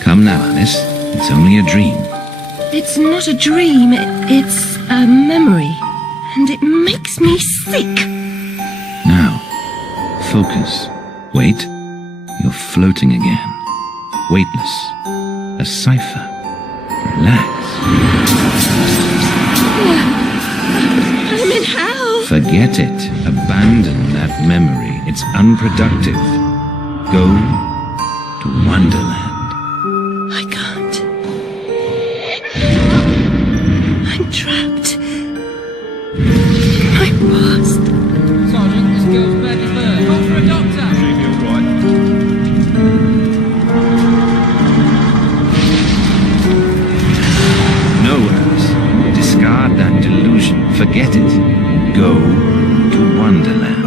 Come now, Alice. It's only a dream. It's not a dream, it's a memory. And it makes me sick. Now, focus. Wait. You're floating again. Weightless. A cipher. Relax. I'm in hell. Forget it. Abandon that memory. It's unproductive. Go to Wonderland. I can't. I'm trapped. I'm lost. Sergeant, this girl's badly burned. Call for a doctor. She'll be all right. No, Alice. Discard that delusion. Forget it. Go to Wonderland.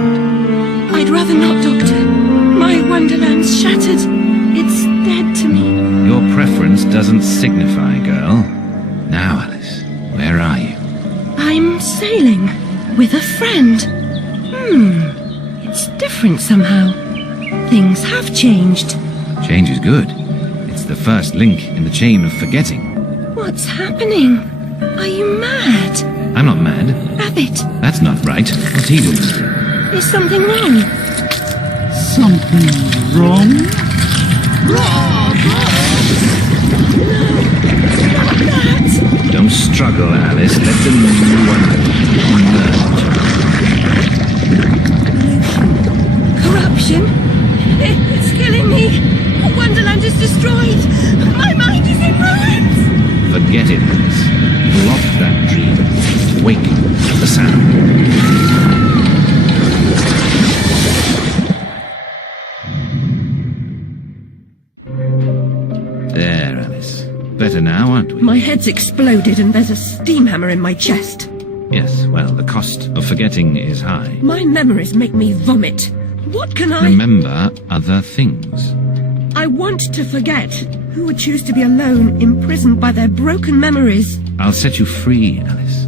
I'd rather not, Doctor. My Wonderland's shattered. It's dead to me. Your preference doesn't signify, girl. Now, Alice, where are you? I'm sailing with a friend. It's different somehow. Things have changed. Change is good. It's the first link in the chain of forgetting. What's happening? Are you mad? I'm not mad. Rabbit, That's not right. What's he doing? is something wrong? Something wrong? Not that! Don't struggle, Alice. Let the new one emerge. Corruption? It's killing me. Wonderland is destroyed. My mind is in ruins. Forget it, Alice. Block that dream. Wake to the sound. There, Alice. Better now, aren't we? My head's exploded and there's a steam hammer in my chest. Yes, well, the cost of forgetting is high. My memories make me vomit. What can I... Remember other things. I want to forget. Who would choose to be alone, imprisoned by their broken memories? I'll set you free, Alice.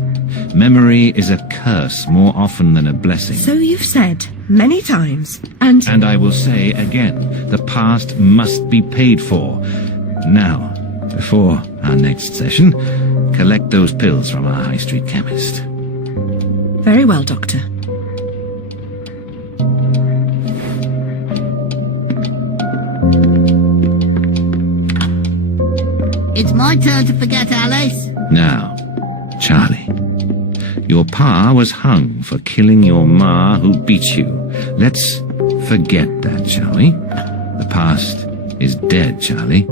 Memory is a curse more often than a blessing. So you've said many times, and... And I will say again, the past must be paid for. Now, before our next session, collect those pills from our high street chemist. Very well, Doctor. It's my turn to forget, Alice. Now, Charlie, your pa was hung for killing your ma who beat you. Let's forget that, shall we? The past is dead, Charlie.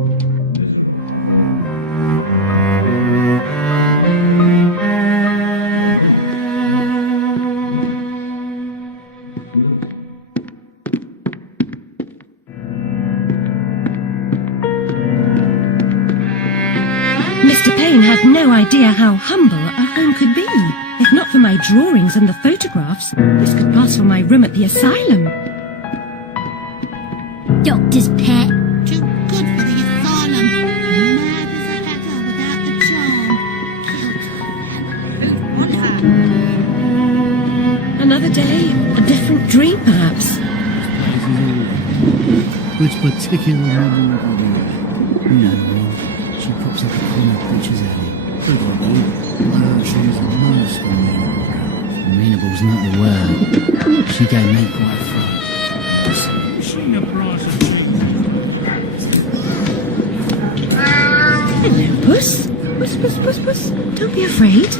Mr. Payne had no idea how humble a home could be. If not for my drawings and the photographs, this could pass for my room at the asylum. Doctor's pet. Too good for the asylum. Mad as a hatter without the charm. Killed. What is that? Another day, a different dream, perhaps. Which particular memory of you? You know, she pops up a comic pictures at you. Good like you. Well, she's the most amenable girl. Amenable's not the word. She gave me quite fright. Seen the price of cheese. Hello, Puss. Puss, puss, puss, puss. Don't be afraid.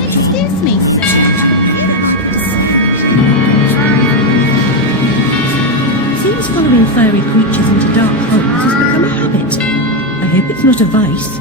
Excuse me, sir. Seems following fiery creatures into dark holes has become a habit. I hope it's not a vice.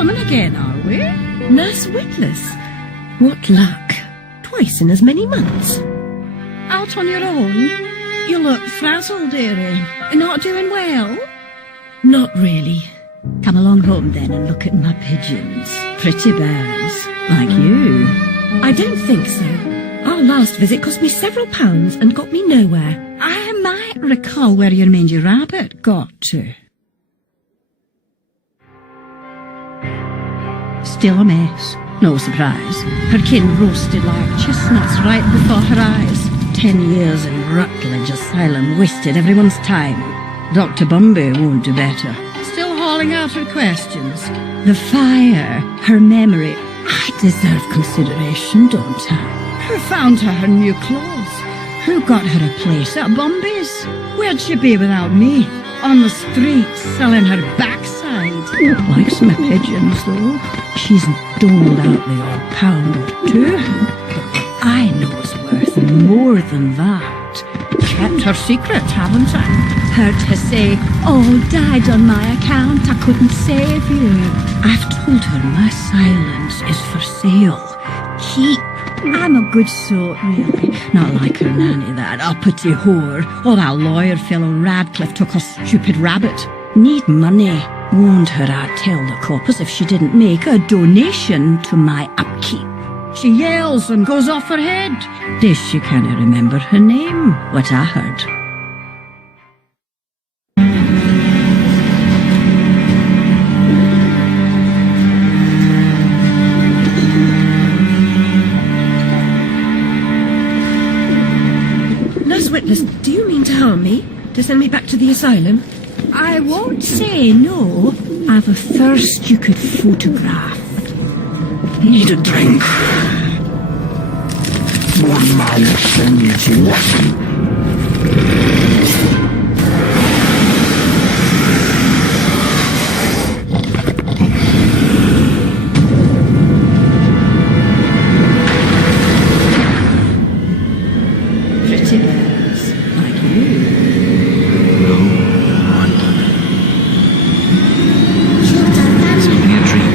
coming again, are we? Nurse Witless. What luck. Twice in as many months. Out on your own? You look frazzled, dearie. Not doing well? Not really. Come along home then and look at my pigeons. Pretty birds, like you. I don't think so. Our last visit cost me several pounds and got me nowhere. I might recall where your mangy rabbit got to. Still a mess. No surprise. Her kin roasted like chestnuts right before her eyes. 10 years in Rutledge Asylum wasted everyone's time. Dr. Bumby won't do better. Still hauling out her questions. The fire, her memory. I deserve consideration, don't I? Who found her new clothes? Who got her a place at Bumby's? Where'd she be without me? On the streets, selling her backside. Likes my pigeons, though. She's doled out the odd pound or two. But what I know is worth more than that. Kept her secret, haven't I? Heard her say, "Oh, died on my account, I couldn't save you." I've told her my silence is for sale. Keep. I'm a good sort, really. Not like her nanny, that uppity whore. Or that lawyer fellow Radcliffe took her stupid rabbit. Need money. Warned her I'd tell the coppers if she didn't make a donation to my upkeep. She yells and goes off her head. Guess she can't remember her name, what I heard. Nurse Witless, do you mean to harm me? To send me back to the asylum? I won't say no. I've a thirst you could photograph. Need a drink. One man sends you what? Pretty birds, like you. It's only a dream.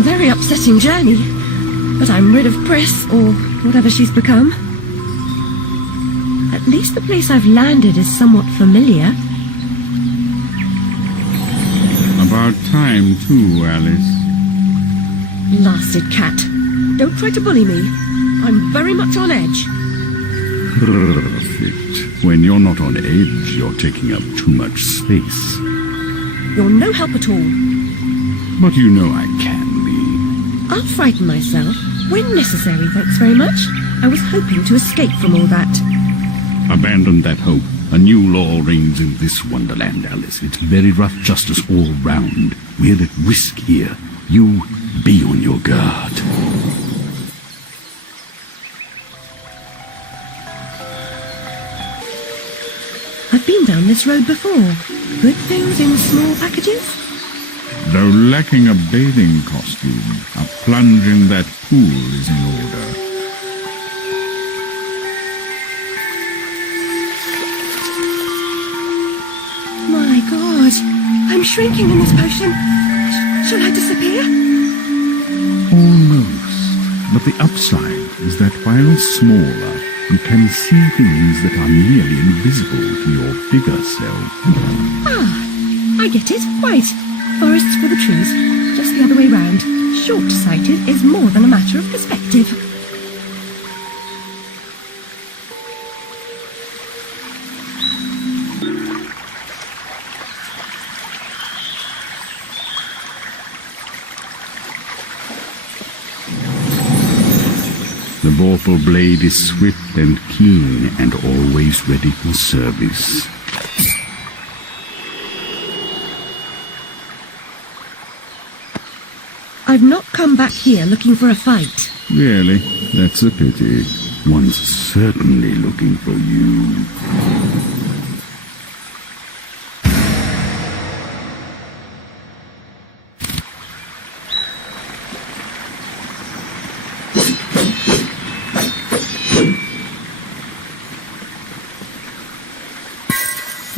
Very upsetting journey. But I'm rid of Priss, or whatever she's become. At least the place I've landed is somewhat familiar. About time, too, Alice. Blasted cat. Don't try to bully me. I'm very much on edge. Perfect. When you're not on edge, you're taking up too much space. You're no help at all. But you know I can be. I'll frighten myself when necessary, thanks very much. I was hoping to escape from all that. Abandon that hope. A new law reigns in this wonderland, Alice. It's very rough justice all round. We're at risk here. You be on your guard. I've been down this road before. Good things in small packages? Though lacking a bathing costume, a plunge in that pool is in order. My God, I'm shrinking in this potion. Shall I disappear? Almost. But the upside is that while smaller, you can see things that are nearly invisible to your bigger self. Ah, I get it. Right. Forests for the trees. Just the other way round. Short-sighted is more than a matter of perspective. The vorpal blade is swift and keen and always ready for service. I've not come back here looking for a fight. Really? That's a pity. One's certainly looking for you.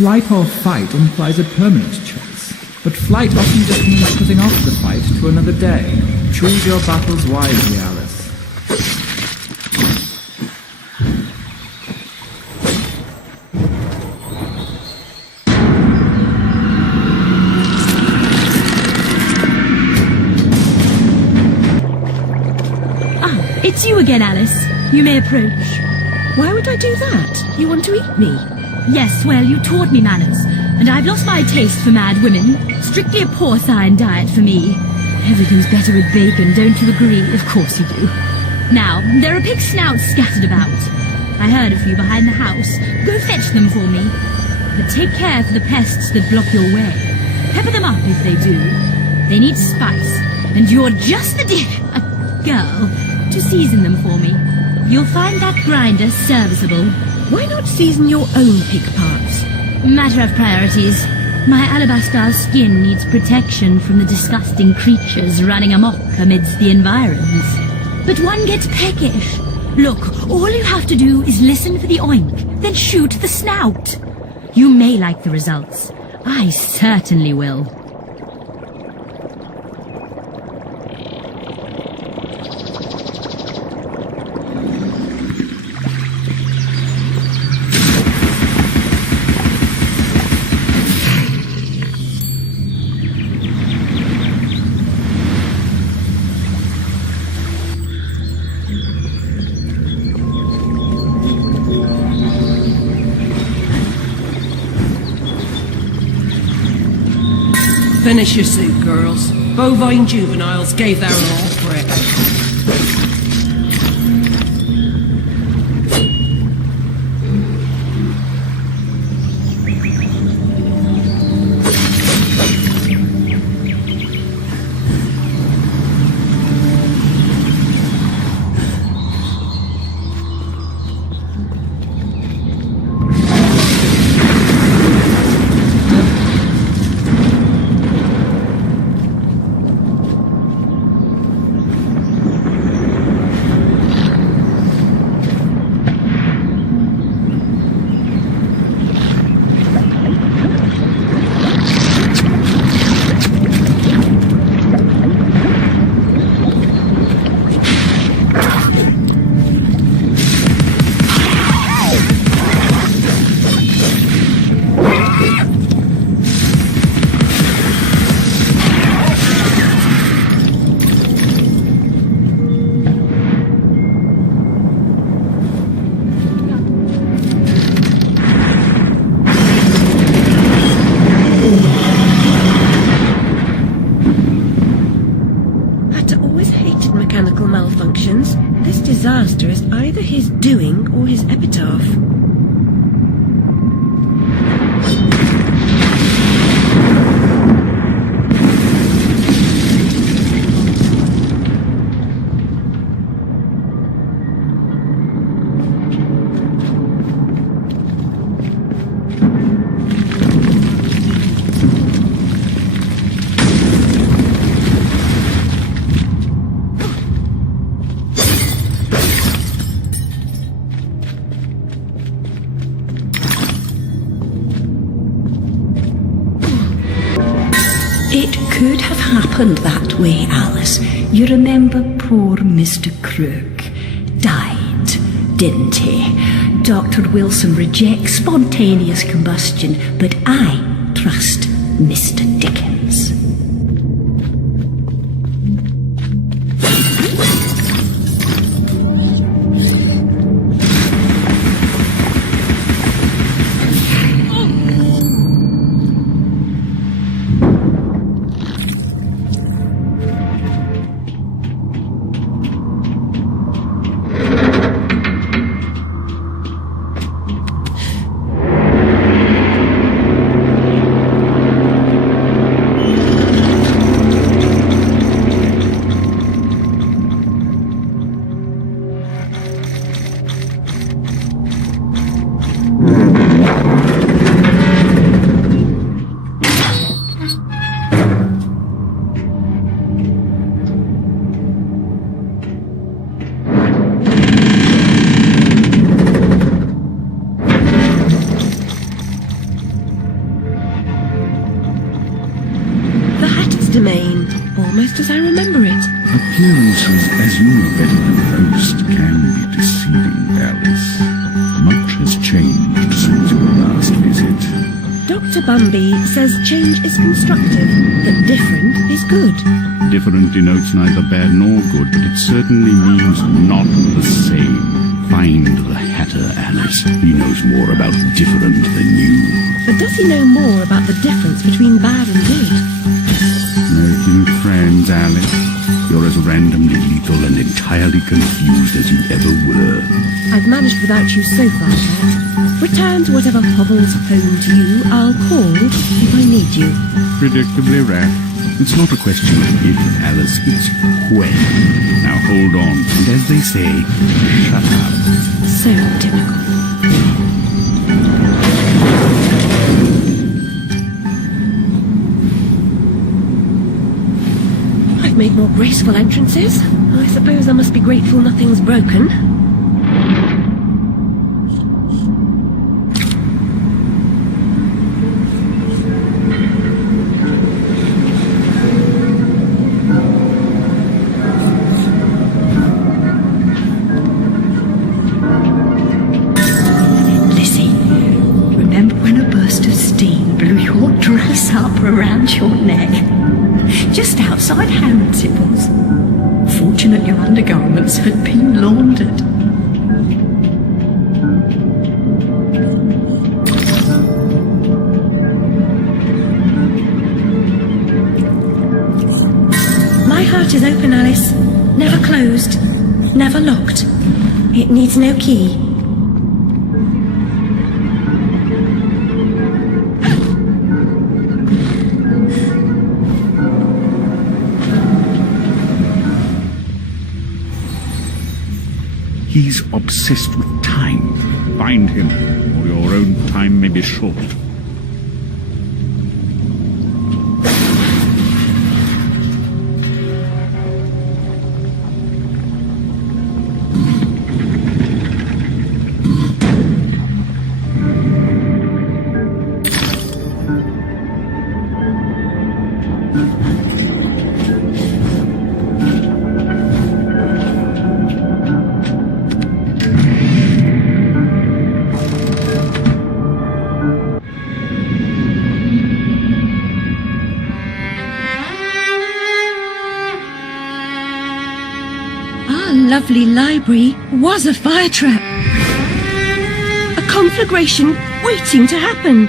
Flight or fight implies a permanent choice, but flight often just means putting off the fight to another day. Choose your battles wisely, Alice. Ah, it's you again, Alice. You may approach. Why would I do that? You want to eat me? Yes, well, you taught me manners, and I've lost my taste for mad women. Strictly a porcine diet for me. Everything's better with bacon, don't you agree? Of course you do. Now, there are pig snouts scattered about. I heard a few behind the house. Go fetch them for me. But take care for the pests that block your way. Pepper them up if they do. They need spice, and you're just the girl to season them for me. You'll find that grinder serviceable. Why not season your own pig parts? Matter of priorities. My alabaster skin needs protection from the disgusting creatures running amok amidst the environs. But one gets peckish. Look, all you have to do is listen for the oink, then shoot the snout. You may like the results. I certainly will. Finish your soup, girls. Bovine juveniles gave their all for it. This disaster is either his doing or his epitaph. It could have happened that way, Alice. You remember poor Mr. Crook died, didn't he? Dr. Wilson rejects spontaneous combustion, but I trust Mr. Dickens. As you know better than most, can be deceiving, Alice. Much has changed since your last visit. Dr. Bumby says change is constructive, that different is good. Different denotes neither bad nor good, but it certainly means not the same. Find the Hatter, Alice. He knows more about different than you. But does he know more about the difference between bad and good? Making friends, Alice. You're as randomly lethal and entirely confused as you ever were. I've managed without you so far, Cat. Return to whatever hovels home to you. I'll call if I need you. Predictably rat. It's not a question of if, Alice, it's when. Now hold on, and as they say, shut up. So typical. I've made more graceful entrances. I suppose I must be grateful nothing's broken. Dress up around your neck. Just outside Harrods it was. Fortunate your undergarments had been laundered. My heart is open, Alice. Never closed. Never locked. It needs no key. He's obsessed with time. Find him, or your own time may be short. Lovely library was a fire trap. A conflagration waiting to happen.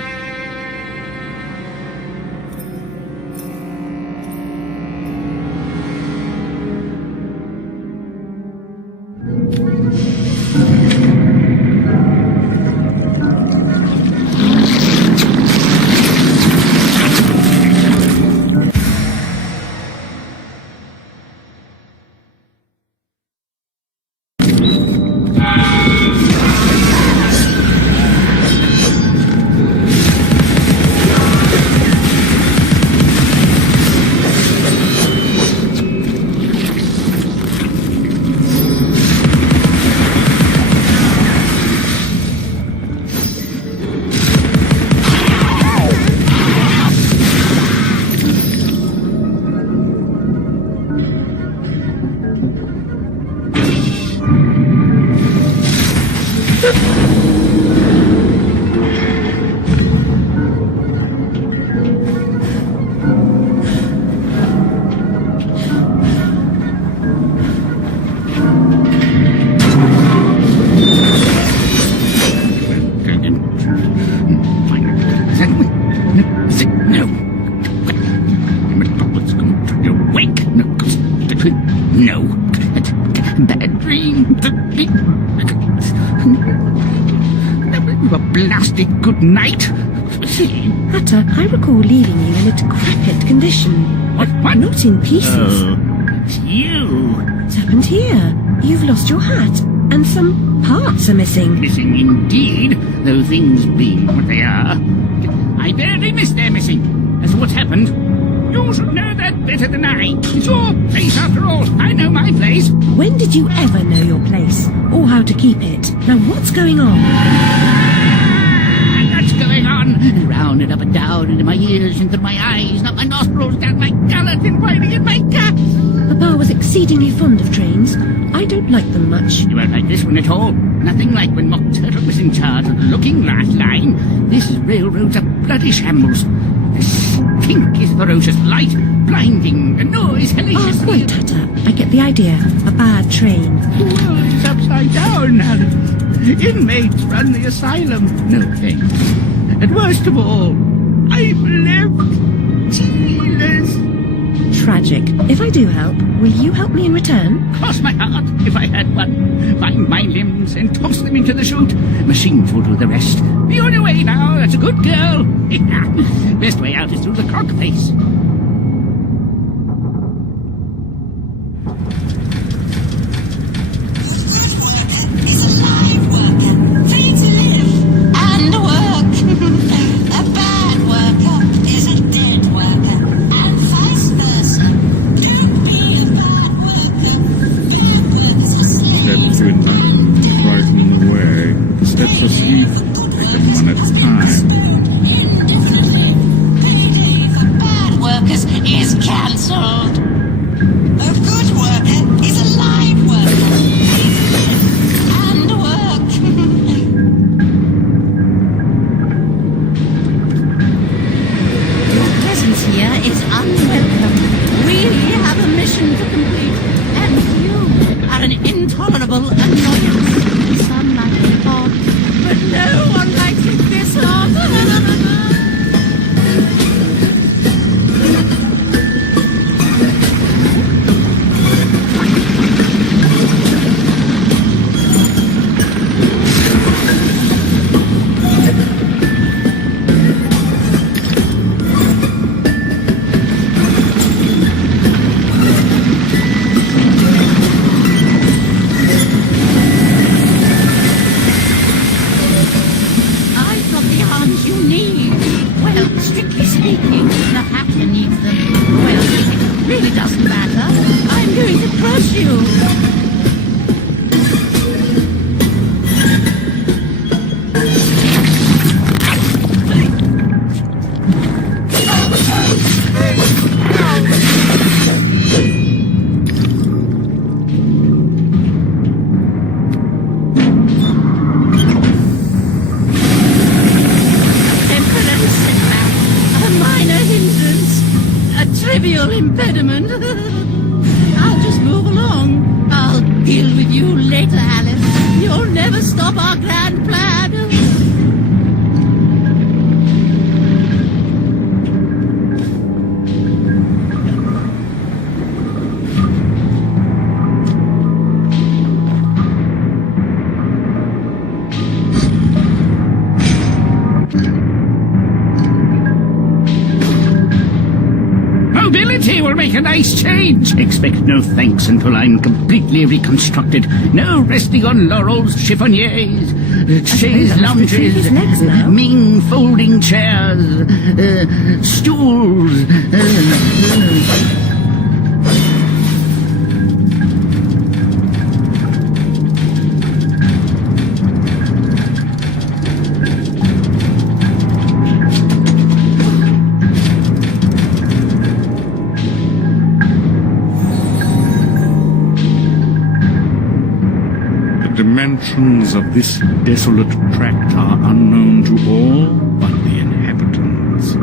No. Bad dream. A blasted good night. Hatter, I recall leaving you in a decrepit condition. What? Not in pieces. Oh, it's you. What's happened here? You've lost your hat, and some parts are missing. Missing indeed, though things being what they are. I barely missed their missing. As to what's happened, you should know that better than I. It's your place after all. I know my place. When did you ever know your place, or how to keep it? Now what's going on? What's going on? Round and up and down, into my ears, into my eyes, up my nostrils, down my gullet, and winding in my gut. A Papa was exceedingly fond of trains. I don't like them much. You won't like this one at all. Nothing like when Mock Turtle was in charge of the Looking Glass line. This railroad's a bloody shambles. The stink is ferocious, light blinding, the noise hellacious. Oh, quite, Tata. I get the idea. A bad train. The world is upside down, Alice. Inmates run the asylum. No thanks. And worst of all, I'm left cheeless. Tragic. If I do help, will you help me in return? Cross my heart, if I had one. Bind my limbs and toss them into the chute. Machines will do the rest. Be on your way now, that's a good girl. Best way out is through the crock face. Impediment. I'll just move along. I'll deal with you later, Alice. You'll never stop our grand plan. Mobility will make a nice change. Expect no thanks until I'm completely reconstructed. No resting on laurels, chiffoniers, chaise lounges, mean folding chairs, stools. The dimensions of this desolate tract are unknown to all but the inhabitants.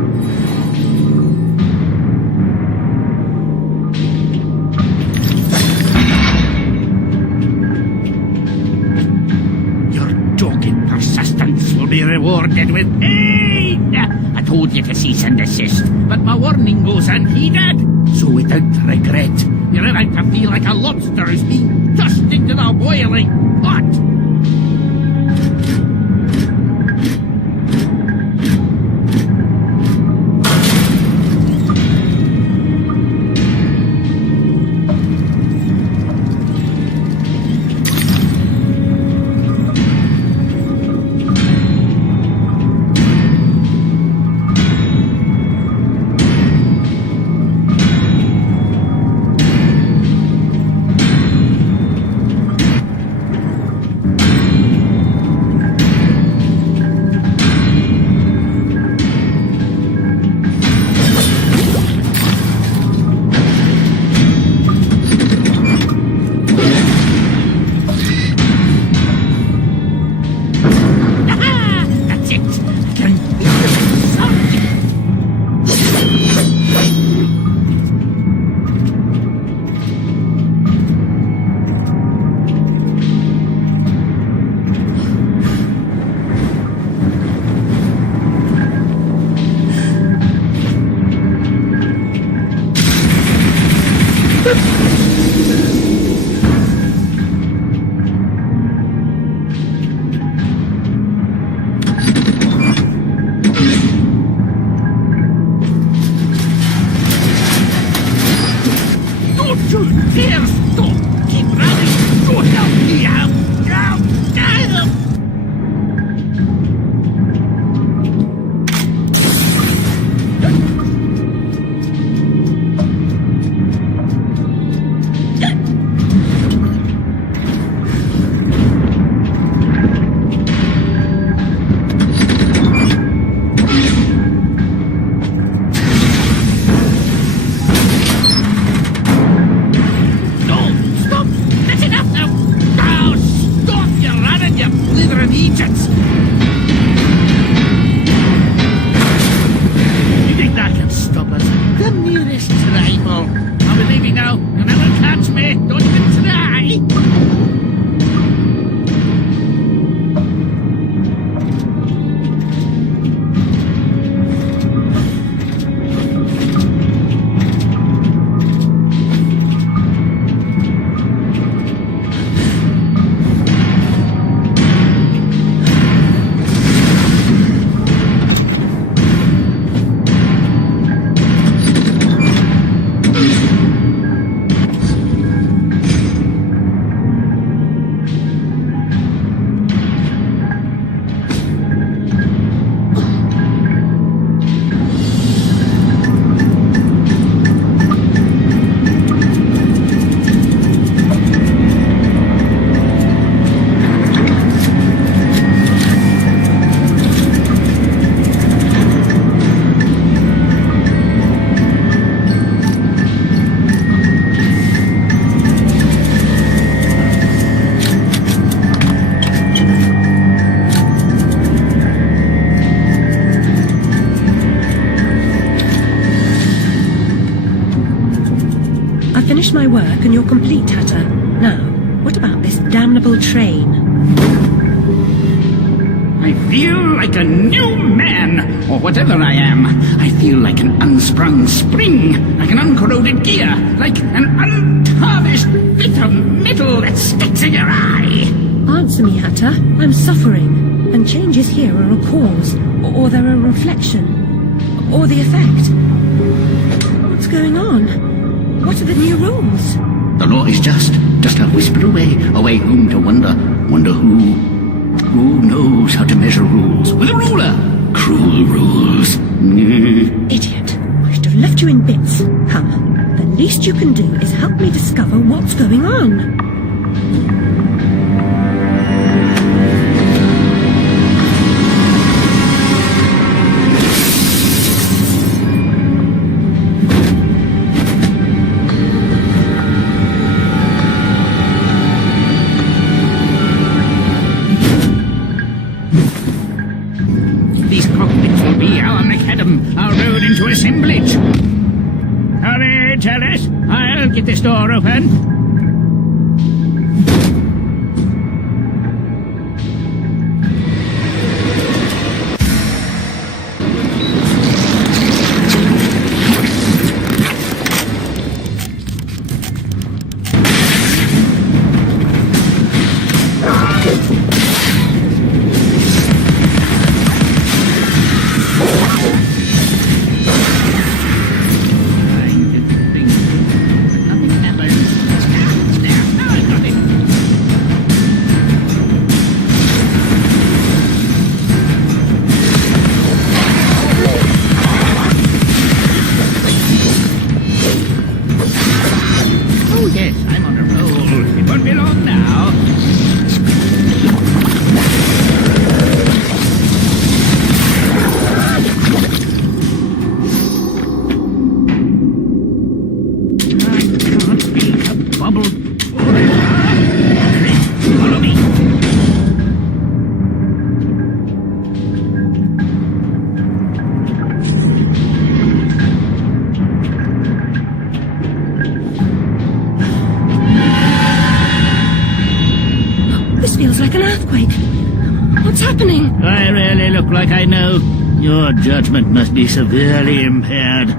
Your dogged persistence will be rewarded with pain. I told you to cease and desist, but my warning goes unheeded. So without regret, you're about to feel like a lobster who's been thrust into the boiling pot. finished my work and you're complete, Hatter. Now, what about this damnable train? I feel like a new man, or whatever I am. I feel like an unsprung spring, like an uncorroded gear, like an untarnished bit of metal that sticks in your eye. Answer me, Hatter. I'm suffering, and changes here are a cause, or they're a reflection, or the effect. What's going on? What are the new rules? The law is just a whisper away home to wonder who. Who knows how to measure rules? With a ruler! Cruel rules. Idiot. I should have left you in bits. Come, the least you can do is help me discover what's going on. These cockpits will be our macadam, our road into assemblage. Courage, Alice. I'll get this door open. Feels like an earthquake. What's happening? I really look like I know. Your judgment must be severely impaired.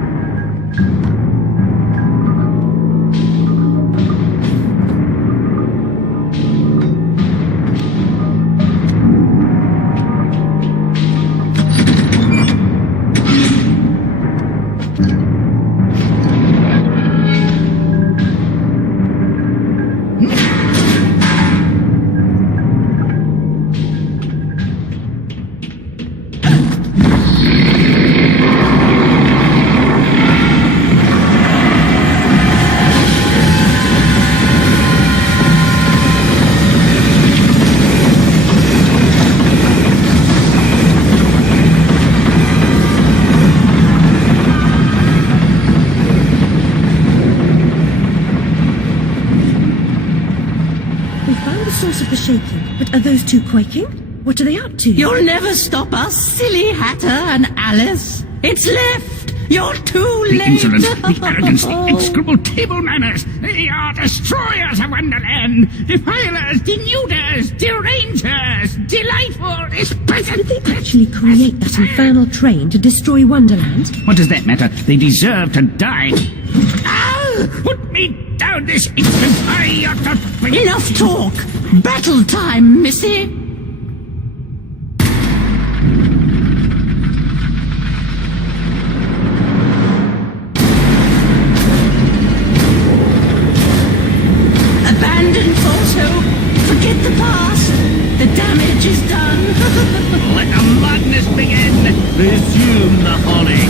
Source of the shaking, but are those two quaking? What are they up to? You'll never stop us, silly Hatter and Alice. It's left. You're too late. The insolence, the arrogance, the execrable table manners. They are destroyers of Wonderland. Defilers, denuders, derangers. Delightful is present. Did they actually create that infernal train to destroy Wonderland? What does that matter? They deserve to die. Ow! Put me down this instant. I ought to... Enough talk. Battle time, missy. Abandon false hope. Forget the past. The damage is done. Let the madness begin. Resume the hauling.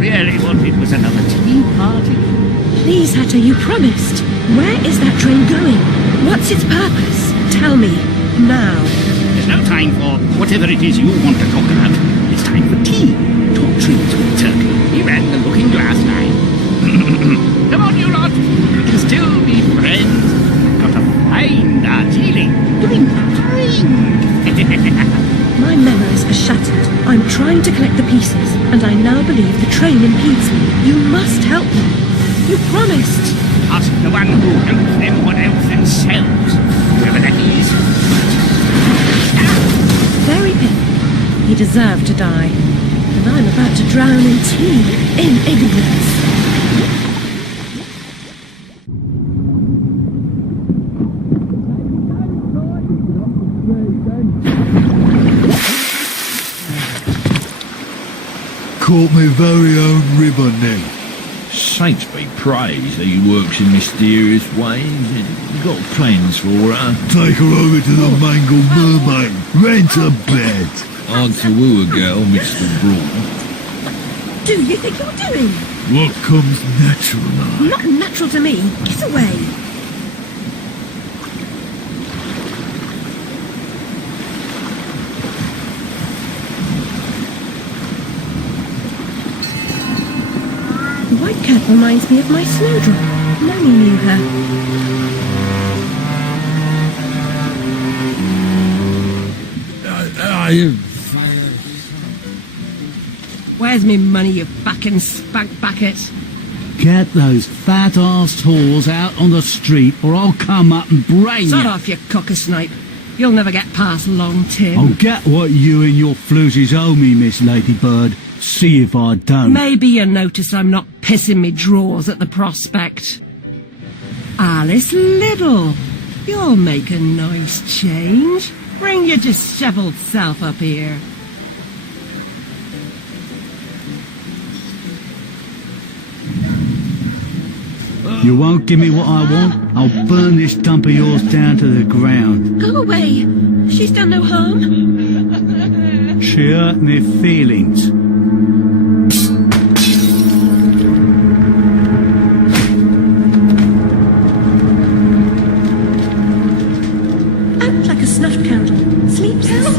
really wanted was another tea party. Please, Hatter, you promised. Where is that train going? What's its purpose? Tell me, now. There's no time for whatever it is you want to talk about. It's time for tea. Talk trees with Turkey. He ran the looking glass line. Come on, you lot. We can still be friends. Got a fine Darjeeling. Drink. My memories are shattered. I'm trying to collect the pieces, and I now believe the train impedes me. You must help me. You promised. Ask the one who helps them what else themselves. Whoever that is. Very pity. He deserved to die. And I'm about to drown in tea, in ignorance. Caught my very own river net. Saints be praised that he works in mysterious ways. You got plans for her? Take her over to the Mangled Mermaid. Rent a bed. Hard to woo a girl, Mr. Braun. Do you think you're doing? What comes natural now? Not natural to me. Get away. The white cat reminds me of my snowdrop. Nanny knew her. Where's me money, you fucking spunk bucket? Get those fat-arsed whores out on the street or I'll come up and brain Sod you. off, you cocker-snipe. You'll never get past Long Tim. I'll get what you and your floozies owe me, Miss Ladybird. See if I don't. Maybe you notice I'm not pissing me drawers at the prospect. Alice Liddle, you'll make a nice change. Bring your dishevelled self up here. You won't give me what I want? I'll burn this dump of yours down to the ground. Go away. She's done no harm. She hurt my feelings. Out like a snuffed candle. Sleep, sleep,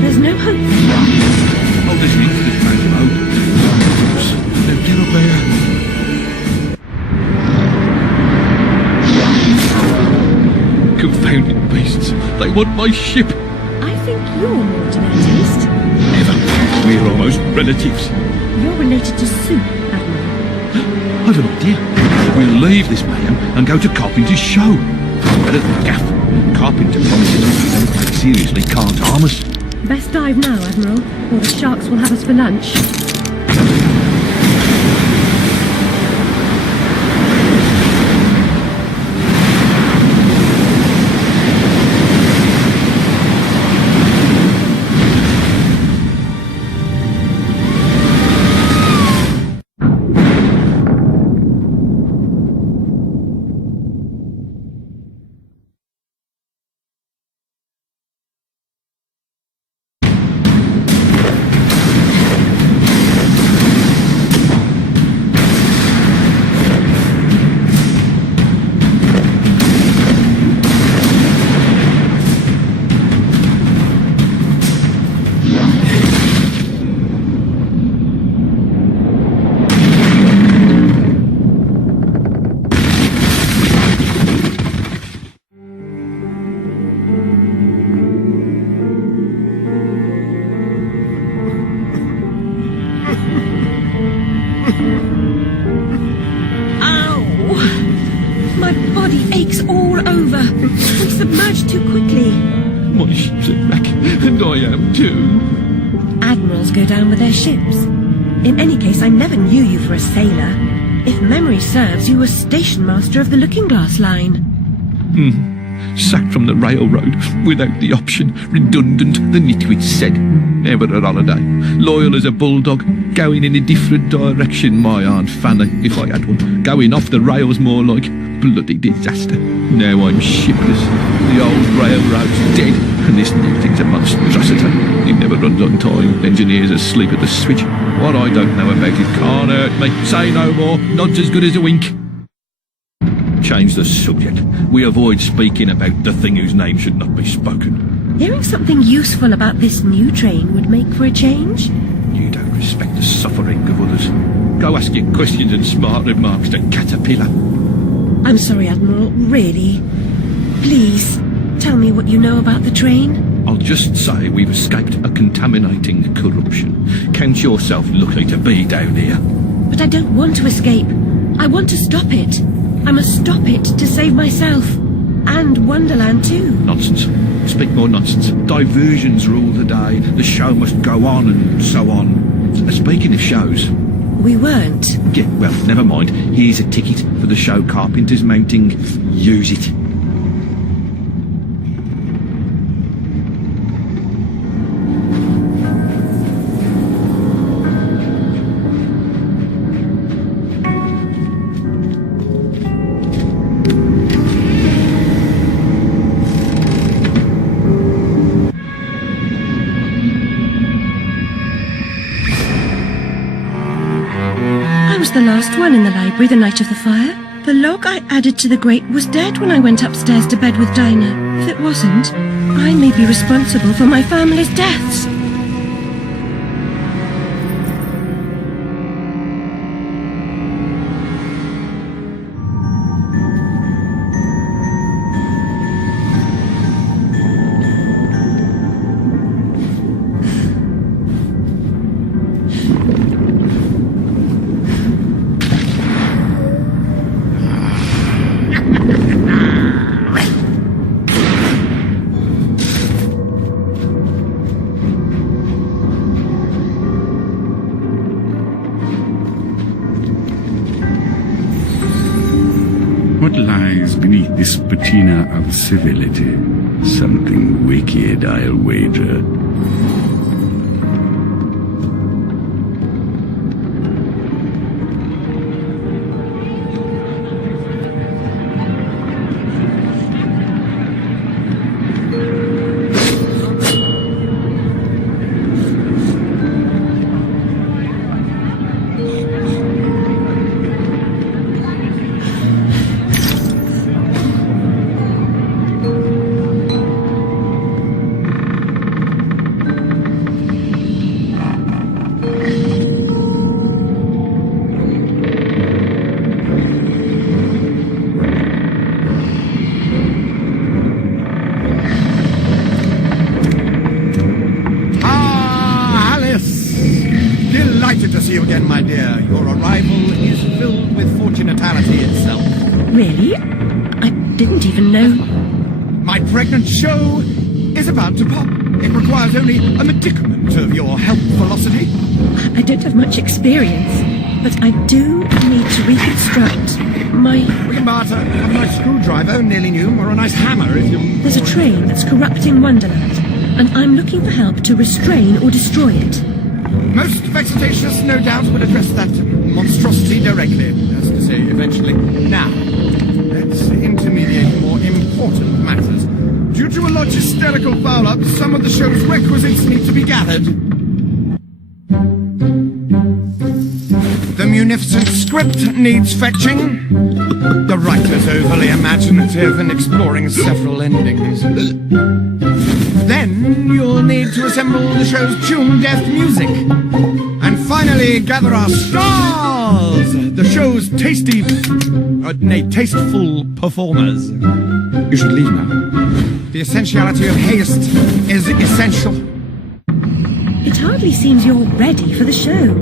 There's no hope. Oh, there's an into this back road. Now get up there. Confounded beasts. They want my ship. I think you're more to their taste. Never. We're almost relatives. You're related to Sue, Admiral. I've an idea. We'll leave this mayhem and go to Carpenter's show. Better than Gaff. Carpenter promises we don't take seriously can't harm us. Best dive now, Admiral, or the sharks will have us for lunch. My ship's a wreck, and I am too. Admirals go down with their ships. In any case, I never knew you for a sailor. If memory serves, you were station master of the Looking Glass line. Sacked from the railroad without the option. Redundant, the nitwit said. Never a holiday. Loyal as a bulldog. Going in a different direction, my Aunt Fanny, if I had one. Going off the rails more like. Bloody disaster. Now I'm shipless. The old railroad's dead, and this new thing's a monstrosity. It never runs on time. Engineers asleep at the switch. What I don't know about it can't hurt me. Say no more. Nod's as good as a wink. Change the subject. We avoid speaking about the thing whose name should not be spoken. Hearing something useful about this new train would make for a change. You don't respect the suffering of others. Go ask your questions and smart remarks to Caterpillar. I'm sorry, Admiral, really. Please, tell me what you know about the train. I'll just say we've escaped a contaminating corruption. Count yourself lucky to be down here. But I don't want to escape. I want to stop it. I must stop it to save myself. And Wonderland too. Nonsense. Speak more nonsense. Diversions rule the day. The show must go on and so on. Speaking of shows... We weren't. Yeah, well, never mind. Here's a ticket for the show Carpenter's mounting. Use it. The last one in the library the night of the fire. The log I added to the grate was dead when I went upstairs to bed with Dinah. If it wasn't, I may be responsible for my family's deaths. What lies beneath this patina of civility? Something wicked, I'll wager. Delighted to see you again, my dear. Your arrival is filled with fortunatality itself. Really? I didn't even know. My pregnant show is about to pop. It requires only a medicament of your health velocity. I don't have much experience, but I do need to reconstruct my... We can barter a nice screwdriver, nearly new, or a nice hammer if you... There's a train that's corrupting Wonderland, and I'm looking for help to restrain or destroy it. Most vexatious, no doubt, would address that monstrosity directly, as to say, eventually. Now, let's intermediate more important matters. Due to a logisterical foul-up, some of the show's requisites need to be gathered. The munificent script needs fetching. The writer's overly imaginative and exploring several endings. Then you'll need to assemble the show's tune-deaf music. And finally, gather our stars! The show's tasteful performers. You should leave now. The essentiality of haste is essential. It hardly seems you're ready for the show.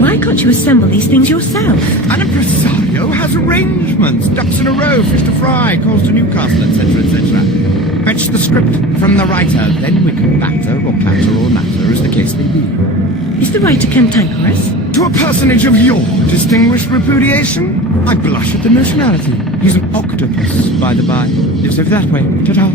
Why can't you assemble these things yourself? An impresario has arrangements. Ducks in a row, fish to fry, calls to Newcastle, etc., etc. Fetch the script from the writer, then we can batter or clatter or natter, as the case may be. Is the writer cantankerous? To a personage of your distinguished repudiation, I blush at the nationality. He's an octopus, by the by. Lives over that way. Ta-ta.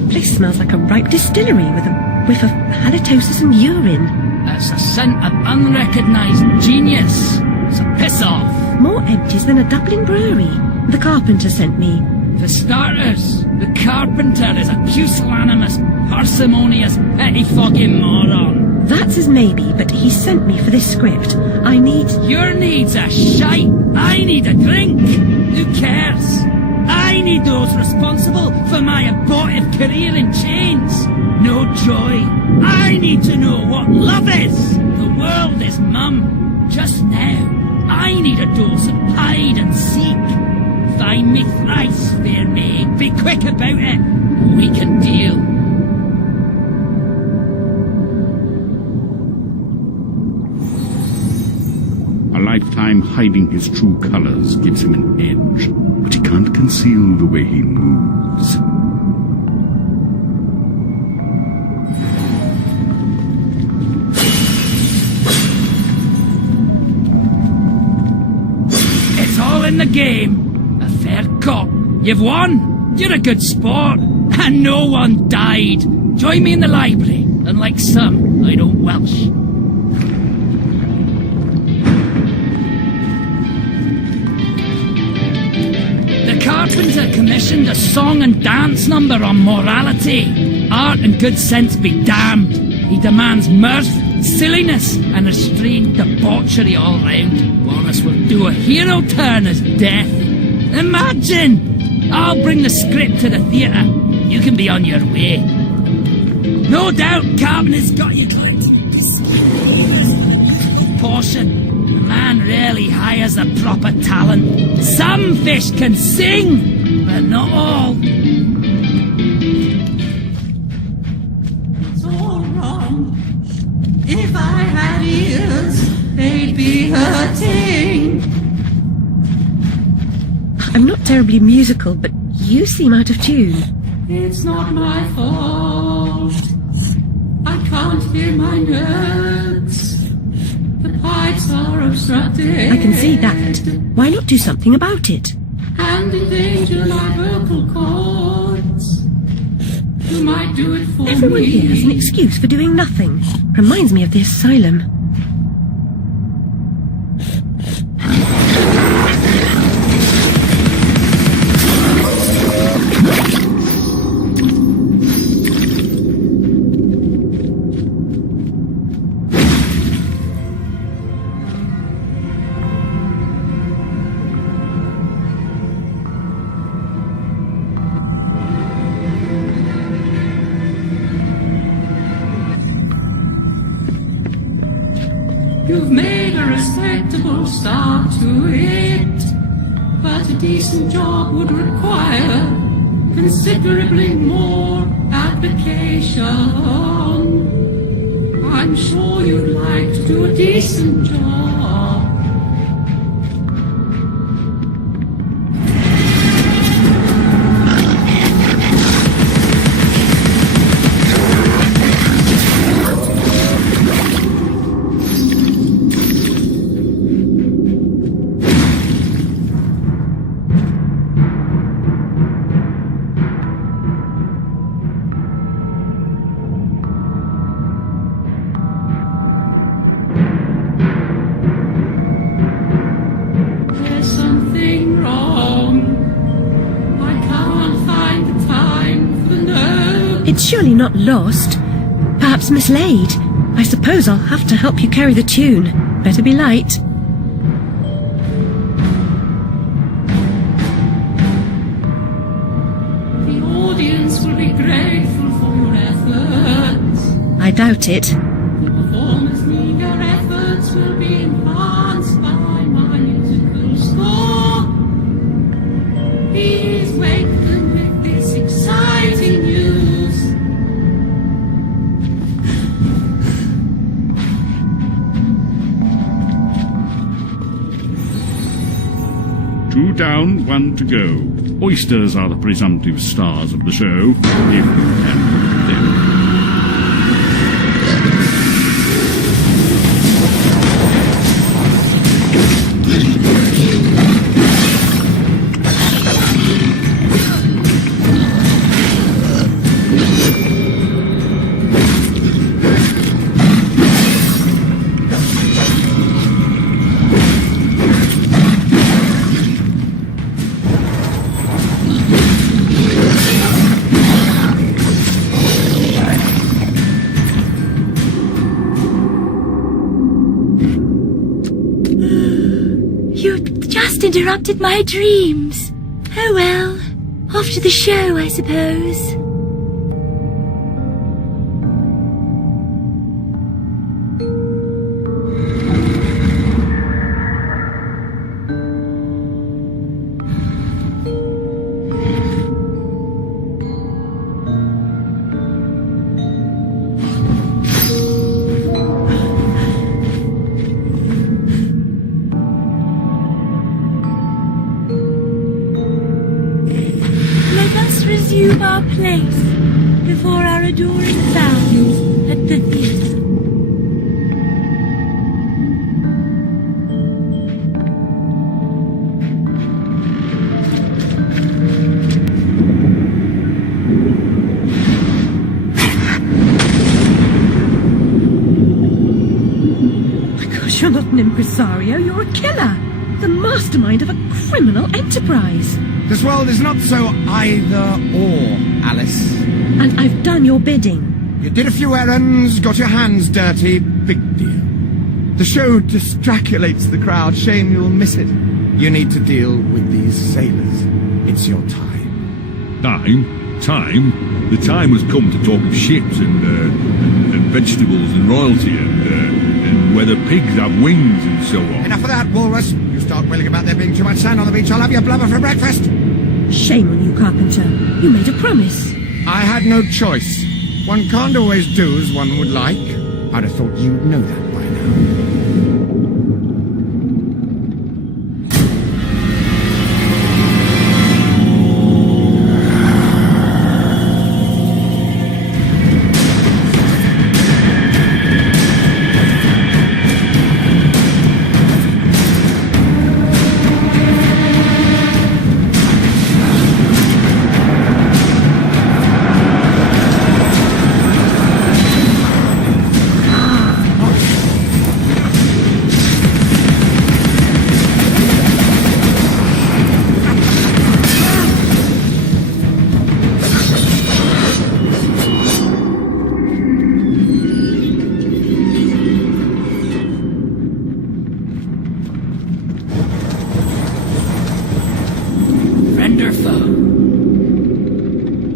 The place smells like a ripe distillery with a whiff of halitosis and urine. That's a scent of unrecognised genius. So piss off. More empties than a Dublin brewery. The carpenter sent me. For starters, the carpenter is a pusillanimous, parsimonious, pettifogging moron. That's his maybe, but he sent me for this script. I need... Your needs are shite. I need a drink. Who cares? I need those responsible for my abortive career in chains. No joy. I need to know what love is. The world is mum. Just now, I need a dose of hide and seek. Find me thrice, fair maid. Be quick about it, and we can deal. A lifetime hiding his true colors gives him an edge, but he can't conceal the way he moves. It's all in the game. A fair cop. You've won. You're a good sport. And no one died. Join me in the library. Unlike some, I don't welsh. The carpenter commissioned a song and dance number on morality. Art and good sense be damned. He demands mirth, silliness, and restrained debauchery all round. Wallace will do a hero turn as death. Imagine! I'll bring the script to the theatre. You can be on your way. No doubt Carpenter's got you going to this portion. The man rarely hires the proper talent. Some fish can sing, but not all. It's all wrong. If I had ears, they'd be hurting. I'm not terribly musical, but you seem out of tune. It's not my fault. I can't hear my notes. The pipes are obstructed. I can see that. Why not do something about it? And endanger my vocal cords. You might do it for Everyone me. here has an excuse for doing nothing. Reminds me of the asylum. You've made a respectable start to it, but a decent job would require considerably more application. I'm sure you'd like to do a decent job. There's something wrong. I can't find the time for the note. It's surely not lost. Perhaps mislaid. I suppose I'll have to help you carry the tune. Better be light. The audience will be grateful for your efforts. I doubt it. The performers' meager efforts will be enhanced by my musical score. He is wakened with this exciting news. 2 down, 1 to go. Oysters are the presumptive stars of the show, if you can them. Interrupted my dreams. Oh well, off to the show, I suppose. Resume our place before our adoring fans at the theatre. My gosh, you're not an impresario, you're a killer. The mastermind of a criminal enterprise. This world is not so either-or, Alice. And I've done your bidding. You did a few errands, got your hands dirty, big deal. The show distraculates the crowd, shame you'll miss it. You need to deal with these sailors. It's your time. Time? The time has come to talk of ships and vegetables and royalty and whether pigs have wings and so on. Enough of that, Walrus. You start wailing about there being too much sand on the beach, I'll have your blubber for breakfast. Shame on you, Carpenter. You made a promise. I had no choice. One can't always do as one would like. I'd have thought you'd know that by now.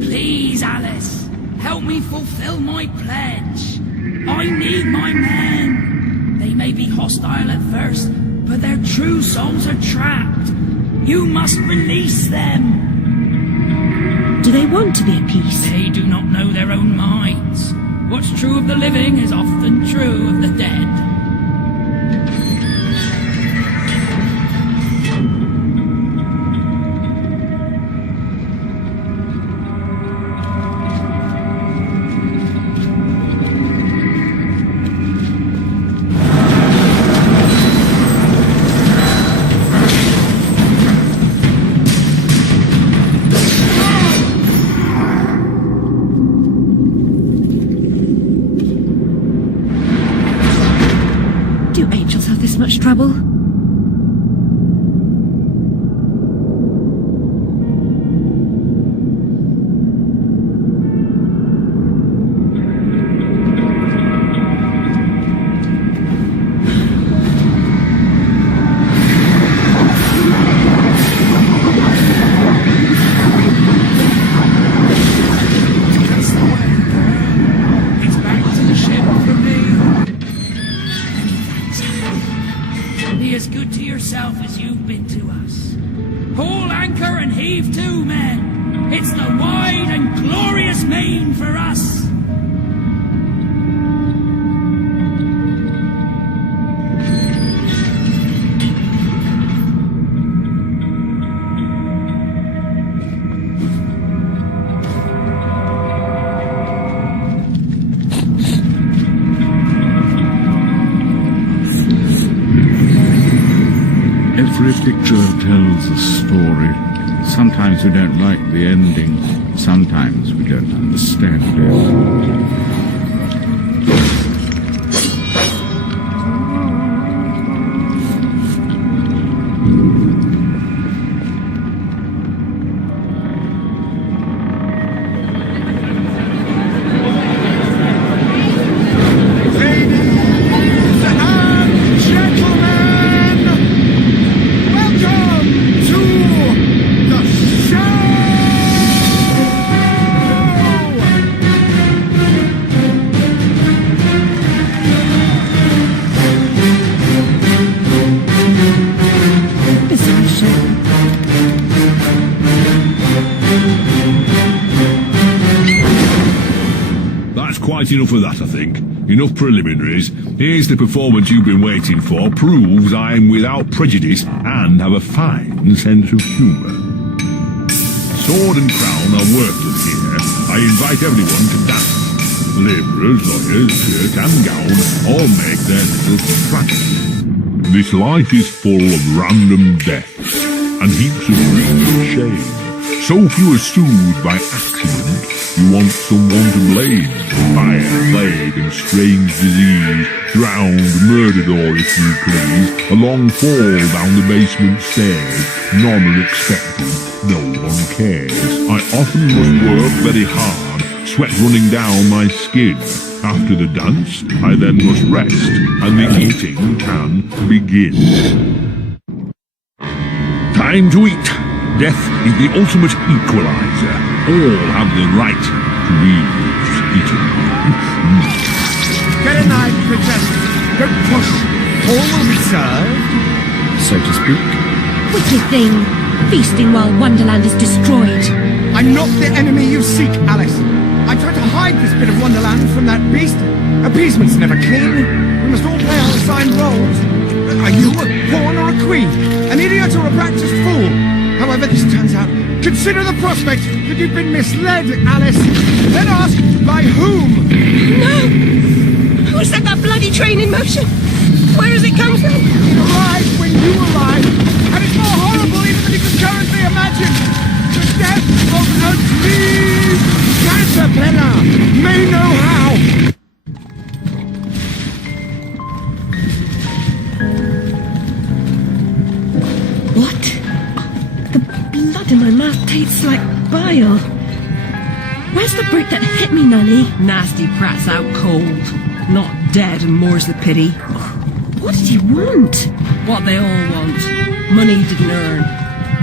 Please, Alice, help me fulfill my pledge. I need my men. They may be hostile at first, but their true souls are trapped. You must release them. Do they want to be at peace? They do not know their own minds. What's true of the living is often true of the dead. Do angels have this much trouble? Be as good to yourself as you've been to us. Haul anchor and heave to, men. It's the wide and glorious main for us. Every picture tells a story. Sometimes we don't like the ending. Sometimes we don't understand it. Quite enough of that, I think. Enough preliminaries. Here's the performance you've been waiting for. Proves I'm without prejudice and have a fine sense of humour. Sword and crown are worthless here. I invite everyone to dance. Labourers, lawyers, shirt and gown all make their little practice. This life is full of random deaths and heaps of grief and shame. So few are soothed by accident. You want someone to blame. Fire, plague and strange disease. Drowned, murdered or, if you please. A long fall down the basement stairs. None are expected. No one cares. I often must work very hard. Sweat running down my skin. After the dance, I then must rest. And the eating can begin. Time to eat. Death is the ultimate equalizer. All have the right to be eaten. Get a knife, princess. Don't push. All will be served. So to speak. Wicked thing. Feasting while Wonderland is destroyed. I'm not the enemy you seek, Alice. I tried to hide this bit of Wonderland from that beast. Appeasement's never clean. We must all play our assigned roles. Are you a pawn or a queen? An idiot or a practiced fool? However this turns out, consider the prospect that you've been misled, Alice. Then ask, by whom? No! Who set that bloody train in motion? Where has it come from? It arrived when you arrived, and it's more horrible even than you can currently imagine. The death of a dream caterpillar may know how. What? The blood in my mouth tastes like bile. Where's the brute that hit me, Nanny? Nasty brat's out cold. Not dead, and more's the pity. What did he want? What they all want. Money he didn't earn.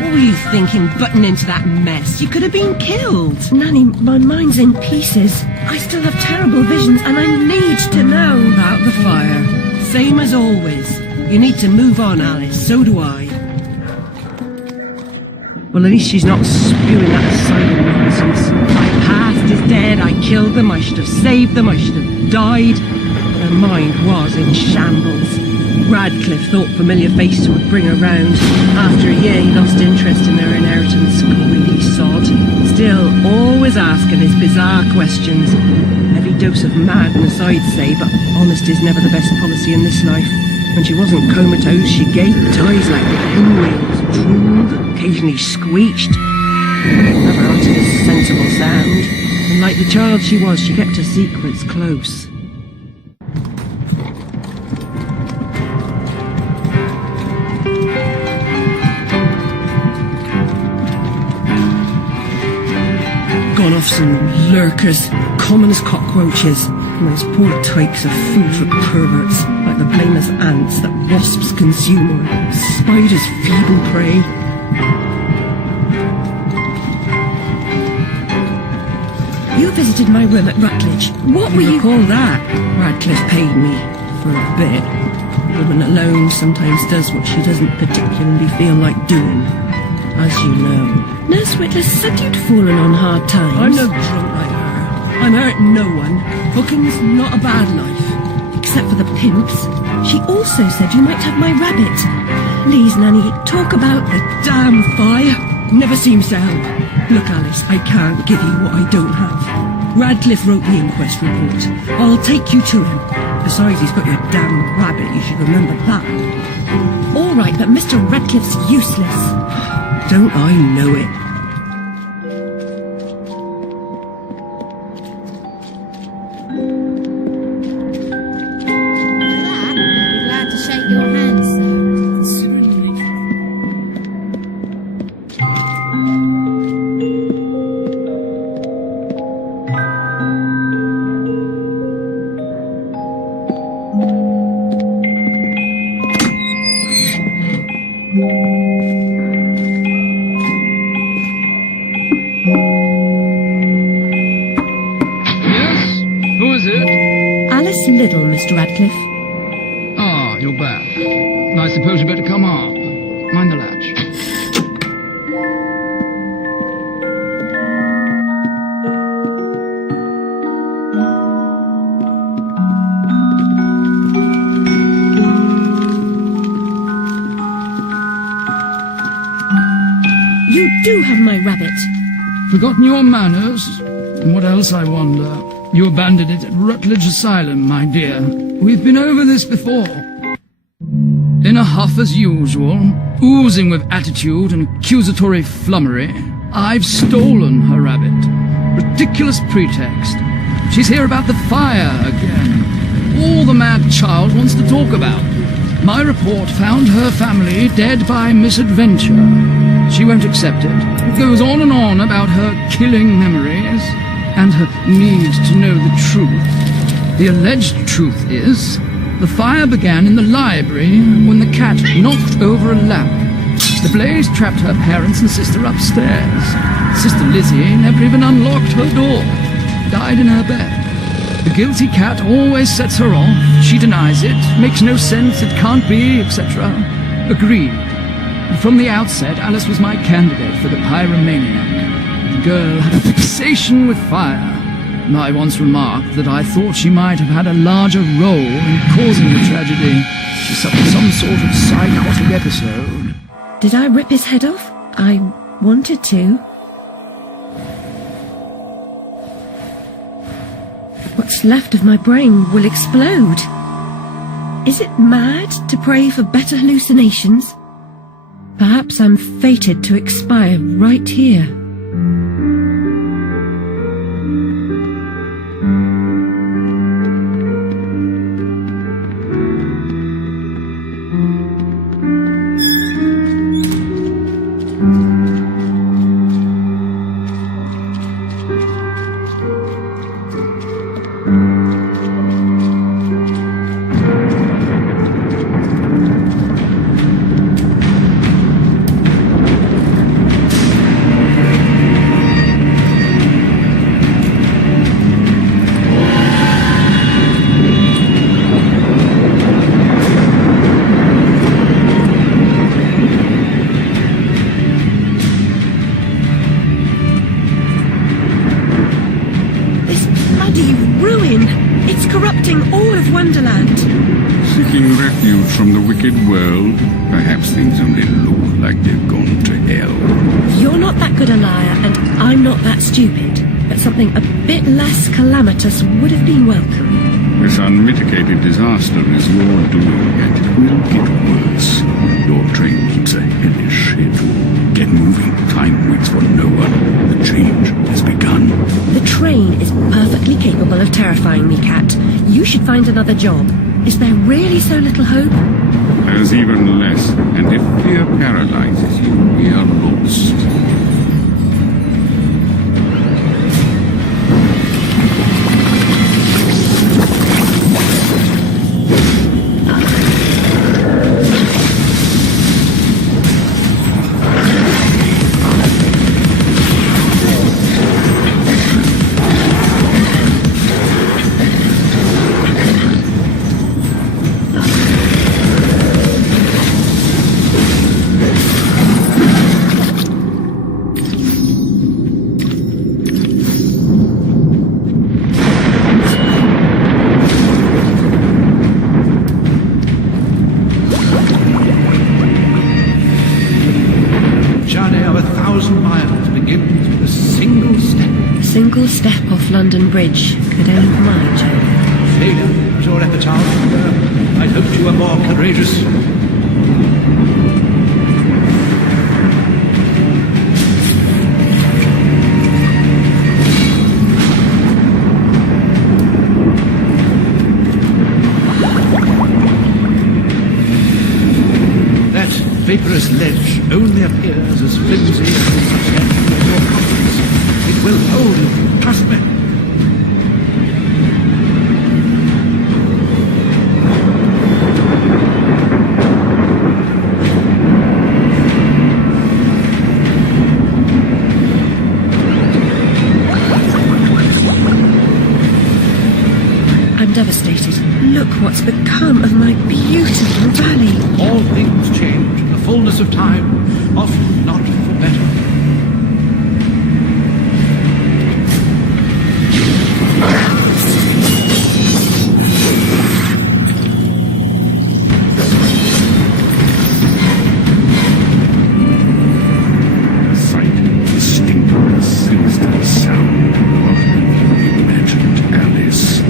What were you thinking, butting into that mess? You could have been killed. Nanny, my mind's in pieces. I still have terrible visions, and I need to know. About the fire. Same as always. You need to move on, Alice. So do I. Well, at least she's not spewing that asylum nonsense. My past is dead. I killed them. I should have saved them. I should have died. Her mind was in shambles. Radcliffe thought familiar faces would bring her round. After a year, he lost interest in her inheritance. Greedy sod. Still, always asking his bizarre questions. Heavy dose of madness, I'd say, but honesty's never the best policy in this life. When she wasn't comatose, she gaped, eyes like pinwheels, drooled, occasionally squeaked. Never uttered a sensible sound. And like the child she was, she kept her secrets close. Gone off some lurkers, common as cockroaches. And those poor types are food for perverts, like the blameless ants that wasps consume or spiders feeble prey. You visited my room at Rutledge. What were you... Recall that? Radcliffe paid me for a bit. A woman alone sometimes does what she doesn't particularly feel like doing, as you know. Nurse Whitler said you'd fallen on hard times. I'm no drunk like her. I'm hurting no one. Hooking's not a bad life. Except for the pimps. She also said you might have my rabbit. Please, Nanny, talk about... The damn fire never seems to help. Look, Alice, I can't give you what I don't have. Radcliffe wrote the inquest report. I'll take you to him. Besides, he's got your damn rabbit, you should remember that. All all right, but Mr. Radcliffe's useless. Don't I know it? For that, I'd be glad to shake your hand, sir. Yes? Who is it? Alice Liddell, Mr. Radcliffe. Ah, you're back. I suppose you better come up. Mind the latch. You do have my rabbit. Forgotten your manners? What else, I wonder? You abandoned it at Rutledge Asylum, my dear. We've been over this before. In a huff as usual, oozing with attitude and accusatory flummery, I've stolen her rabbit. Ridiculous pretext. She's here about the fire again. All the mad child wants to talk about. My report found her family dead by misadventure. She won't accept it. It goes on and on about her killing memories and her need to know the truth. The alleged truth is, the fire began in the library when the cat knocked over a lamp. The blaze trapped her parents and sister upstairs. Sister Lizzie never even unlocked her door. Died in her bed. The guilty cat always sets her off. She denies it, makes no sense, it can't be, etc. Agreed. From the outset, Alice was my candidate for the pyromaniac. The girl had a fixation with fire. I once remarked that I thought she might have had a larger role in causing the tragedy. She suffered some sort of psychotic episode. Did I rip his head off? I wanted to. What's left of my brain will explode. Is it mad to pray for better hallucinations? Perhaps I'm fated to expire right here. It's corrupting all of Wonderland. Seeking refuge from the wicked world, perhaps things only look like they've gone to hell. You're not that good a liar, and I'm not that stupid. But something a bit less calamitous would have been welcome. This unmitigated disaster is your doing, and it will get worse. Your train keeps a hellish schedule. Get moving. Time waits for no one. The change has begun. The train is perfectly capable of terrifying me, Cat. You should find another job. Is there really so little hope? There's even less, and if fear paralyzes you, we are lost. Single step off London Bridge could end my journey. Failure was your epitaph. I'd hoped you were more courageous. vaporous ledge only appears as flimsy as the success of your confidence. It will hold you, trust me. I'm devastated. Look what's become of my beautiful valley. All things change in the fullness of time, often not for better. Sight, distinct, sinister sound of the imagined Alice.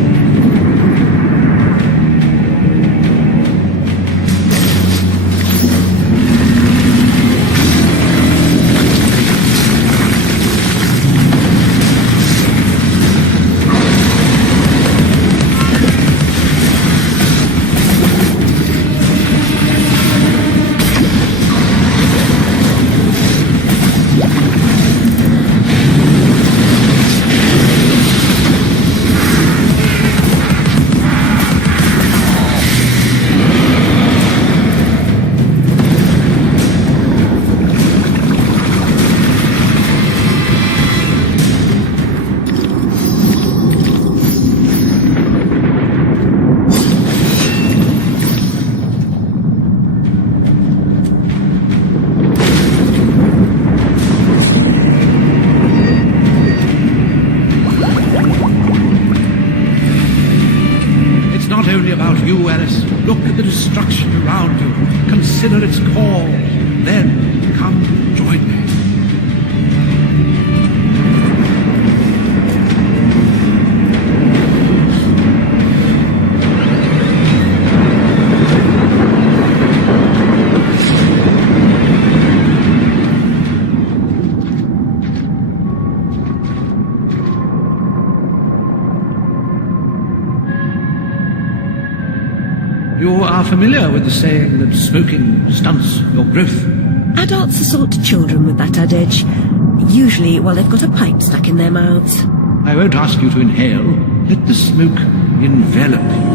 It's not only about you, Alice. Look at the destruction around you. Consider its call. Then come join me. You are familiar with the saying that smoking stunts your growth. Adults assault children with that adage. Usually while they've got a pipe stuck in their mouths. I won't ask you to inhale. Let the smoke envelop you.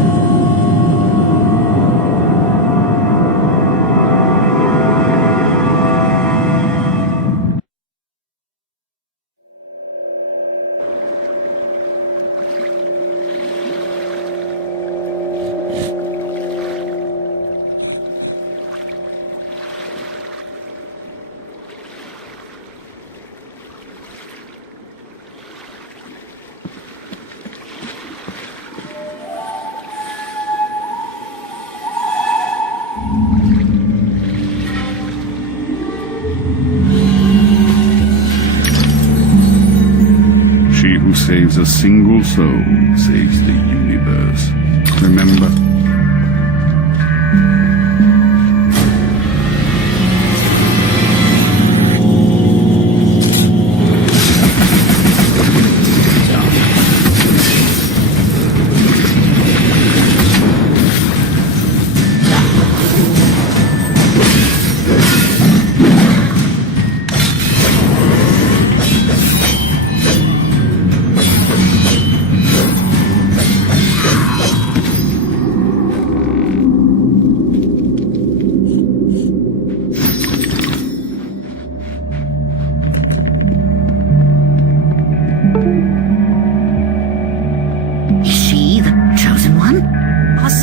She who saves a single soul saves the universe. Remember?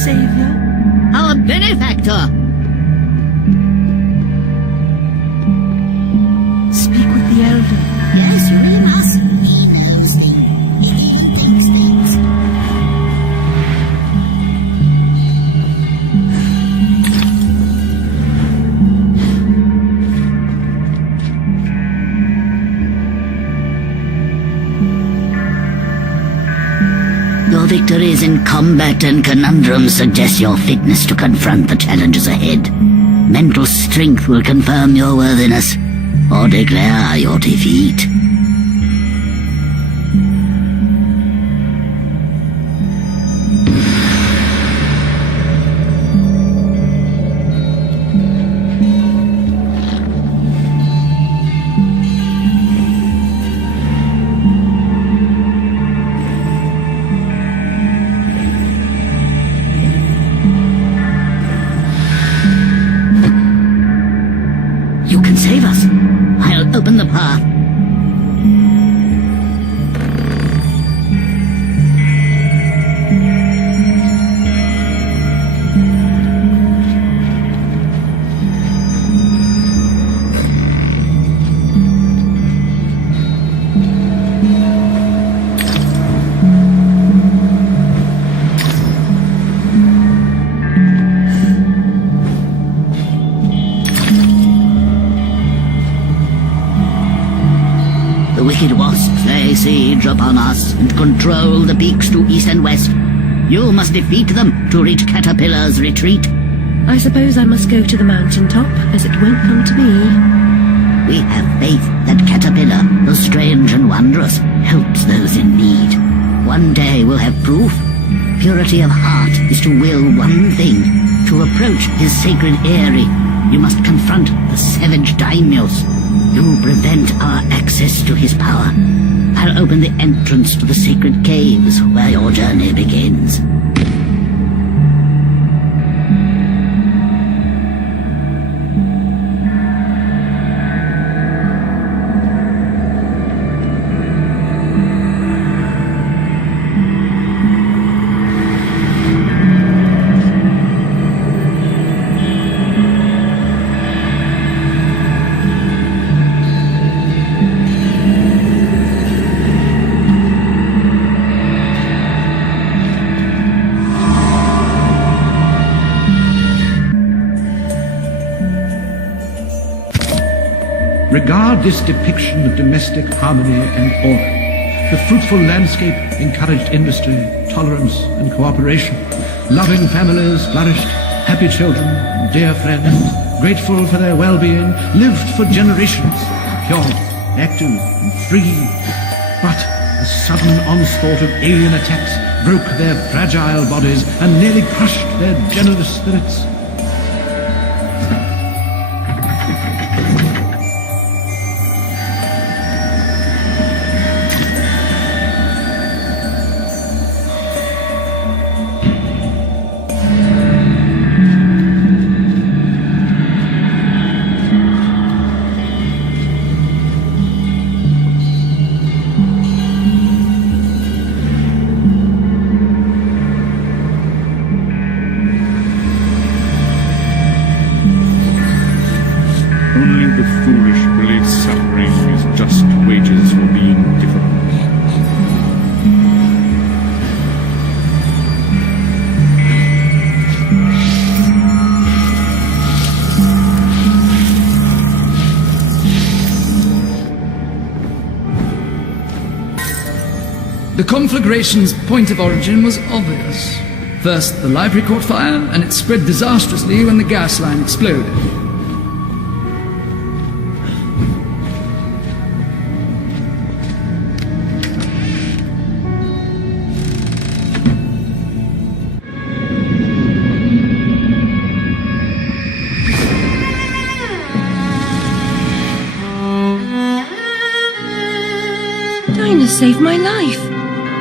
Saviour? Our benefactor! Speak with the elder. Yes, we must. He knows things. Your victories in combat and conundrums suggest your fitness to confront the challenges ahead. Mental strength will confirm your worthiness, or declare your defeat. open the path. The wicked wasps lay siege upon us and control the peaks to east and west. You must defeat them to reach Caterpillar's retreat. I suppose I must go to the mountaintop, as it won't come to me. We have faith that Caterpillar, though strange and wondrous, helps those in need. One day we'll have proof. Purity of heart is to will one thing, to approach his sacred eyrie. You must confront the savage daimyos. You prevent our access to his power. I'll open the entrance to the sacred caves where your journey begins. Regard this depiction of domestic harmony and order. The fruitful landscape encouraged industry, tolerance, and cooperation. Loving families flourished, happy children, dear friends, grateful for their well-being, lived for generations, pure, active, and free. But the sudden onslaught of alien attacks broke their fragile bodies and nearly crushed their generous spirits. Only the foolish believe suffering is just wages for being different. The conflagration's point of origin was obvious. First, the library caught fire, and it spread disastrously when the gas line exploded. Dinah saved my life.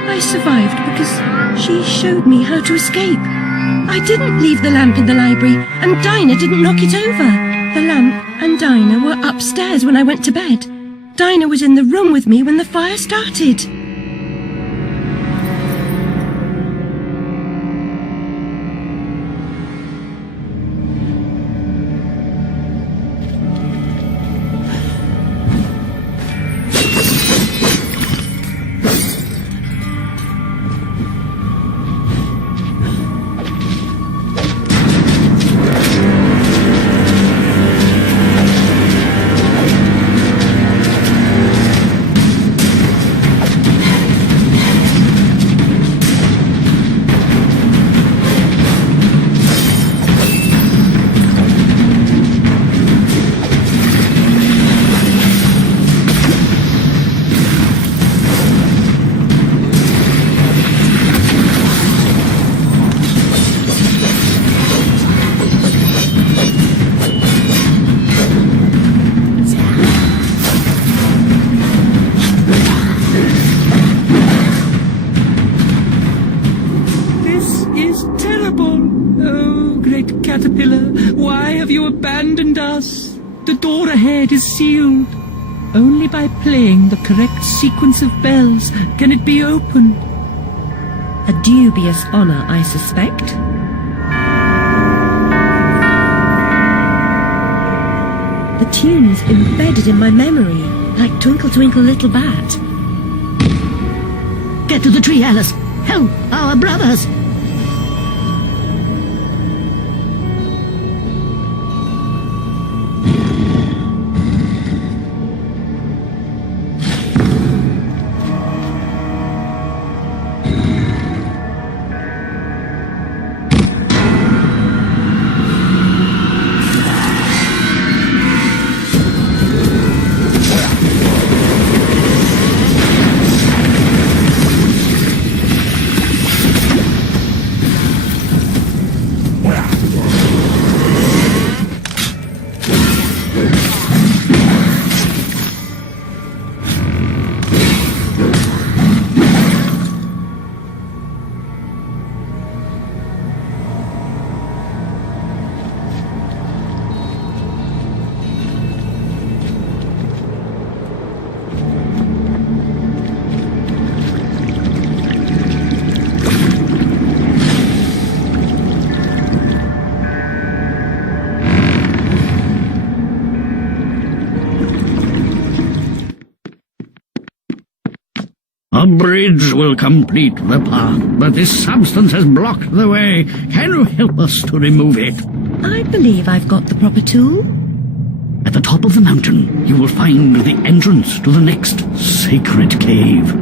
I survived because she showed me how to escape. I didn't leave the lamp in the library, and Dinah didn't knock it over. The lamp and Dinah were upstairs when I went to bed. Dinah was in the room with me when the fire started. Caterpillar, why have you abandoned us? The door ahead is sealed. Only by playing the correct sequence of bells can it be opened. A dubious honor, I suspect. The tune's embedded in my memory, like Twinkle Twinkle Little Bat. Get to the tree, Alice. Help our brothers. A bridge will complete the path, but this substance has blocked the way. Can you help us to remove it? I believe I've got the proper tool. At the top of the mountain, you will find the entrance to the next sacred cave.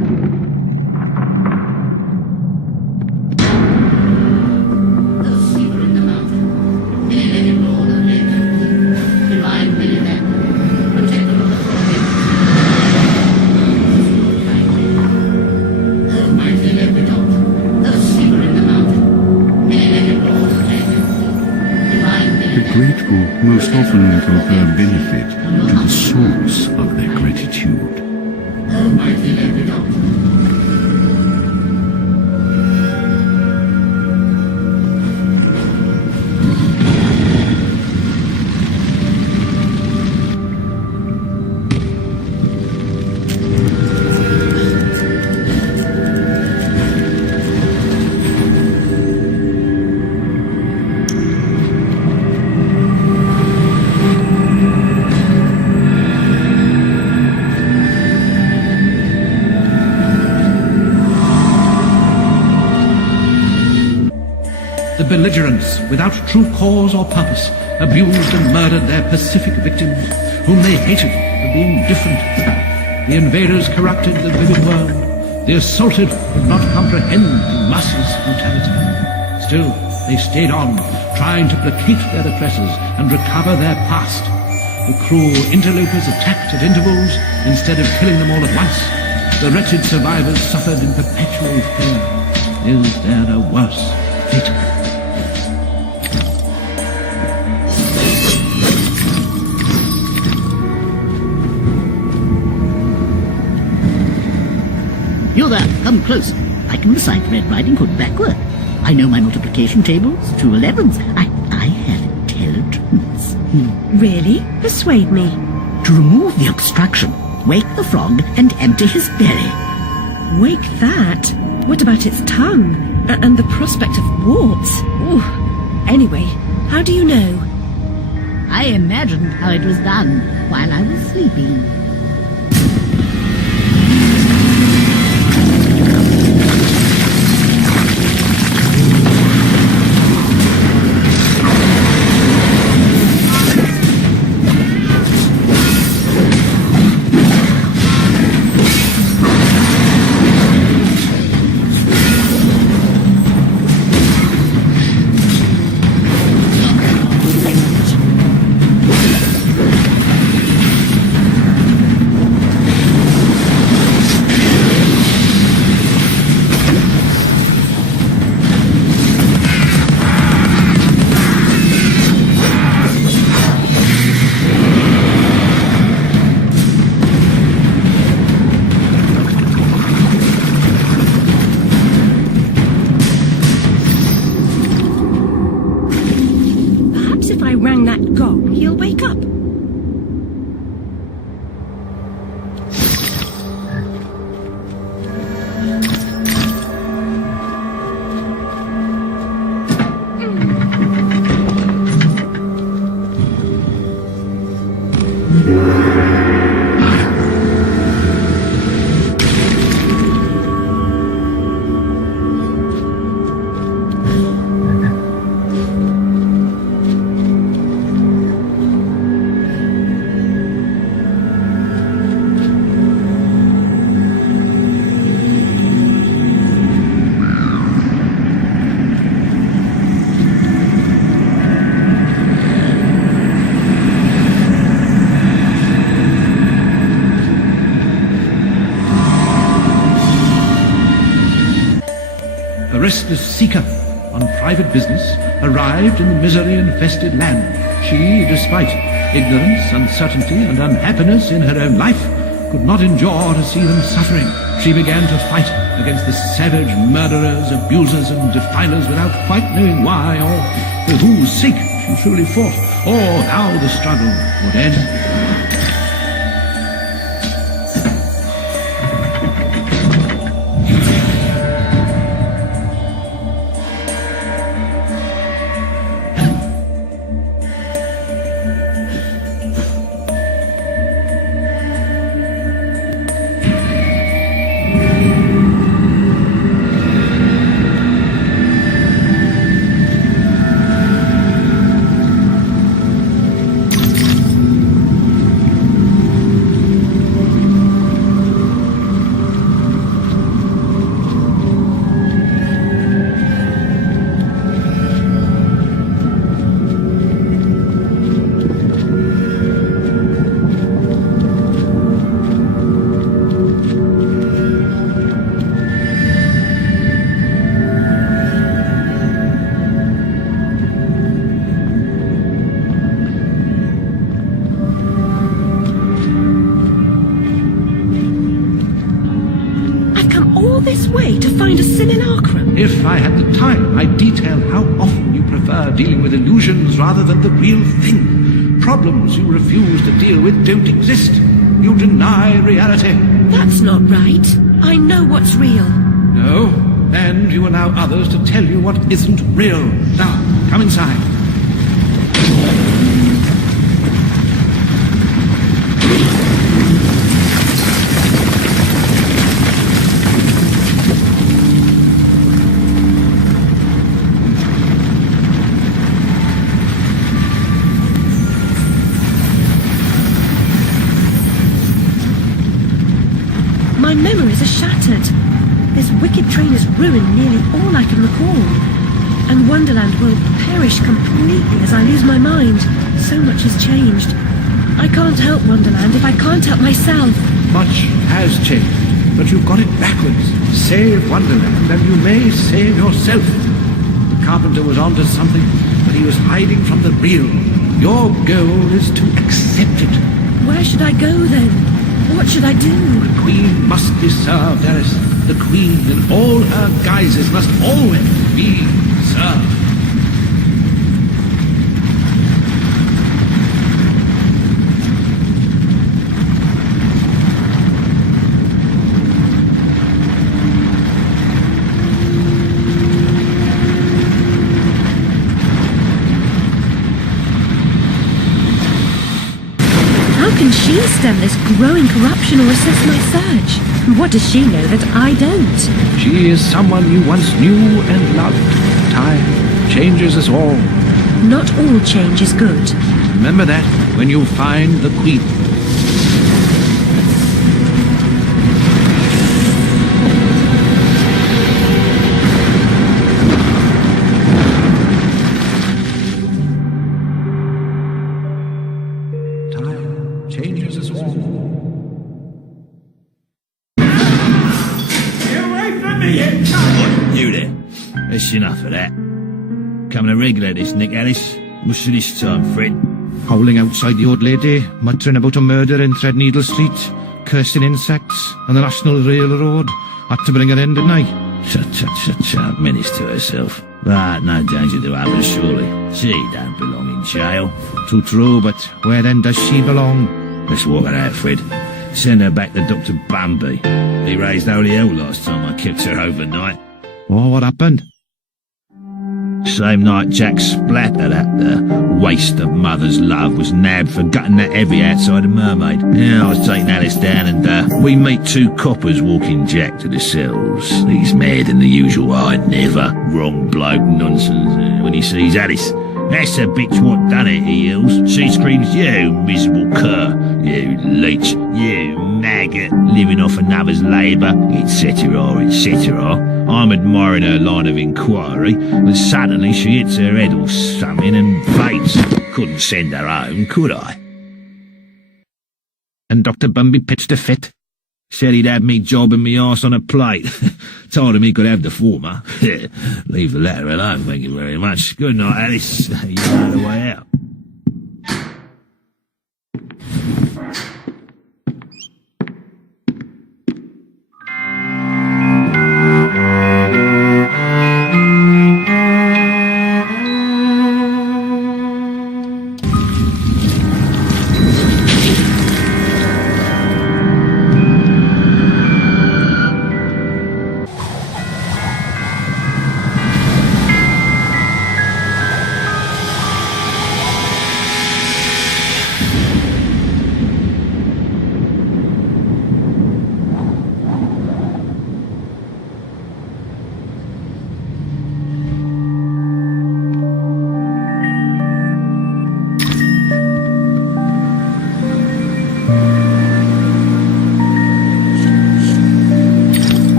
Most often confer benefit to the source of their gratitude. Belligerents, without true cause or purpose, abused and murdered their pacific victims, whom they hated for being different. The invaders corrupted the living world. The assaulted could not comprehend the masses' brutality. Still, they stayed on, trying to placate their oppressors and recover their past. The cruel interlopers attacked at intervals instead of killing them all at once. The wretched survivors suffered in perpetual fear. Is there a worse fate? You there, come close. I can recite Red Riding Hood backward. I know my multiplication tables, 2 11s. I have intelligence. Really? Persuade me. To remove the obstruction, wake the frog and empty his belly. Wake that? What about its tongue? And the prospect of warts? Ooh. Anyway, how do you know? I imagined how it was done while I was sleeping. restless seeker on private business, arrived in the misery-infested land. She, despite ignorance, uncertainty, and unhappiness in her own life, could not endure to see them suffering. She began to fight against the savage murderers, abusers, and defilers without quite knowing why or for whose sake she truly fought, or how the struggle would end. This way to find a simulacrum? If I had the time, I'd detail how often you prefer dealing with illusions rather than the real thing. Problems you refuse to deal with don't exist. You deny reality. That's not right. I know what's real. No, and you allow others to tell you what isn't real. Now, come inside. My memories are shattered. This wicked train has ruined nearly all I can recall. And Wonderland will perish completely as I lose my mind. So much has changed. I can't help Wonderland if I can't help myself. Much has changed, but you've got it backwards. Save Wonderland and you may save yourself. The carpenter was onto something, but he was hiding from the real. Your goal is to accept it. Where should I go then? What should I do? The Queen must be served, Alice. The Queen in all her guises must always be served. How can she stem this growing corruption or assess my search? What does she know that I don't? She is someone you once knew and loved. Time changes us all. Not all change is good. Remember that when you find the Queen. Time changes us all. You there. That's enough of that. Coming to regulate this, Nick Alice. What's this time, Fred? Howling outside the old lady, muttering about a murder in Threadneedle Street, cursing insects on the National Railroad. Had to bring her in, didn't I? Shut, menace to herself. But no danger to others, surely. She don't belong in jail. Too true, but where then does she belong? Let's walk her out, Fred. Send her back to Dr. Bumby. He raised holy hell last time I kept her overnight. Oh, what happened? Same night Jack Splatter, that waste of mother's love, was nabbed for gutting that heavy outside a mermaid. Yeah, I was taking Alice down and we meet two coppers walking Jack to the cells. He's mad than the usual I never. Wrong bloke nonsense when he sees Alice. That's the bitch what done it, he yells. She screams, you miserable cur, you leech, you maggot, living off another's labour, etc., etc. I'm admiring her line of inquiry, but suddenly she hits her head or something and faints. Couldn't send her home, could I? And Dr. Bumby pitched a fit. Said he'd have me jobbing me arse on a plate. Told him he could have the former. Leave the latter alone, thank you very much. Good night, Alice. You know the way out.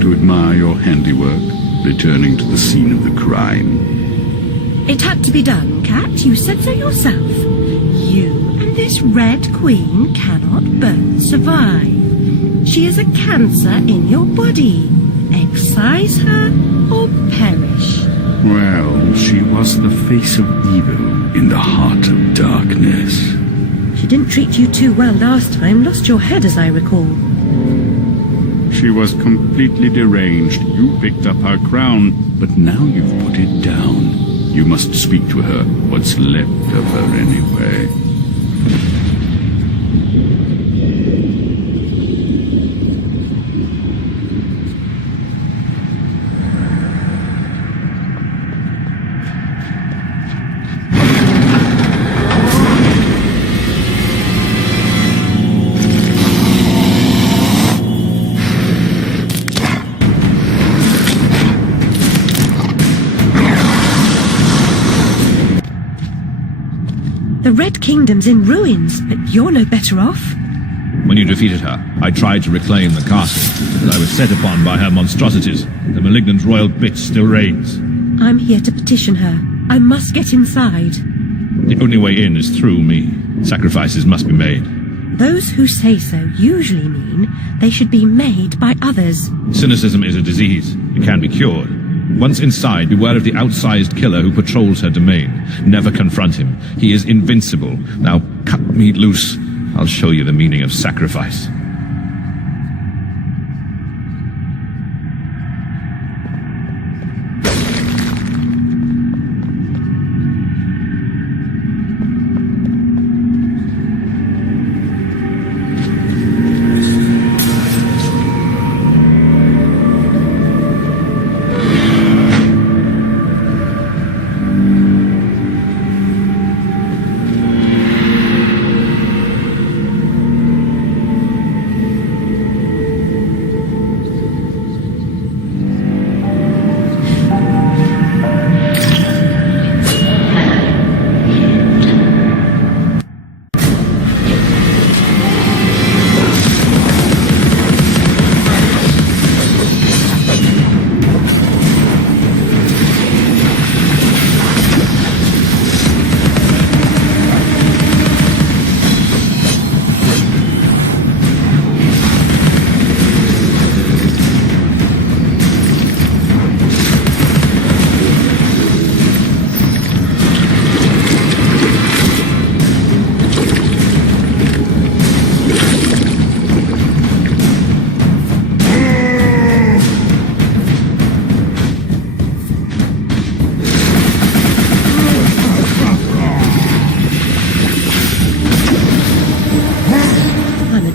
To admire your handiwork, returning to the scene of the crime. It had to be done, Cat. You said so yourself. You and this Red Queen cannot both survive. She is a cancer in your body. Excise her or perish. Well, she was the face of evil in the heart of darkness. She didn't treat you too well last time. Lost your head, as I recall. She was completely deranged. You picked up her crown, but now you've put it down. You must speak to her, what's left of her anyway. The Red Kingdom's in ruins, but you're no better off. When you defeated her, I tried to reclaim the castle, but I was set upon by her monstrosities. The malignant royal bitch still reigns. I'm here to petition her. I must get inside. The only way in is through me. Sacrifices must be made. Those who say so usually mean they should be made by others. Cynicism is a disease. It can be cured. Once inside, beware of the outsized killer who patrols her domain. Never confront him. He is invincible. Now cut me loose. I'll show you the meaning of sacrifice.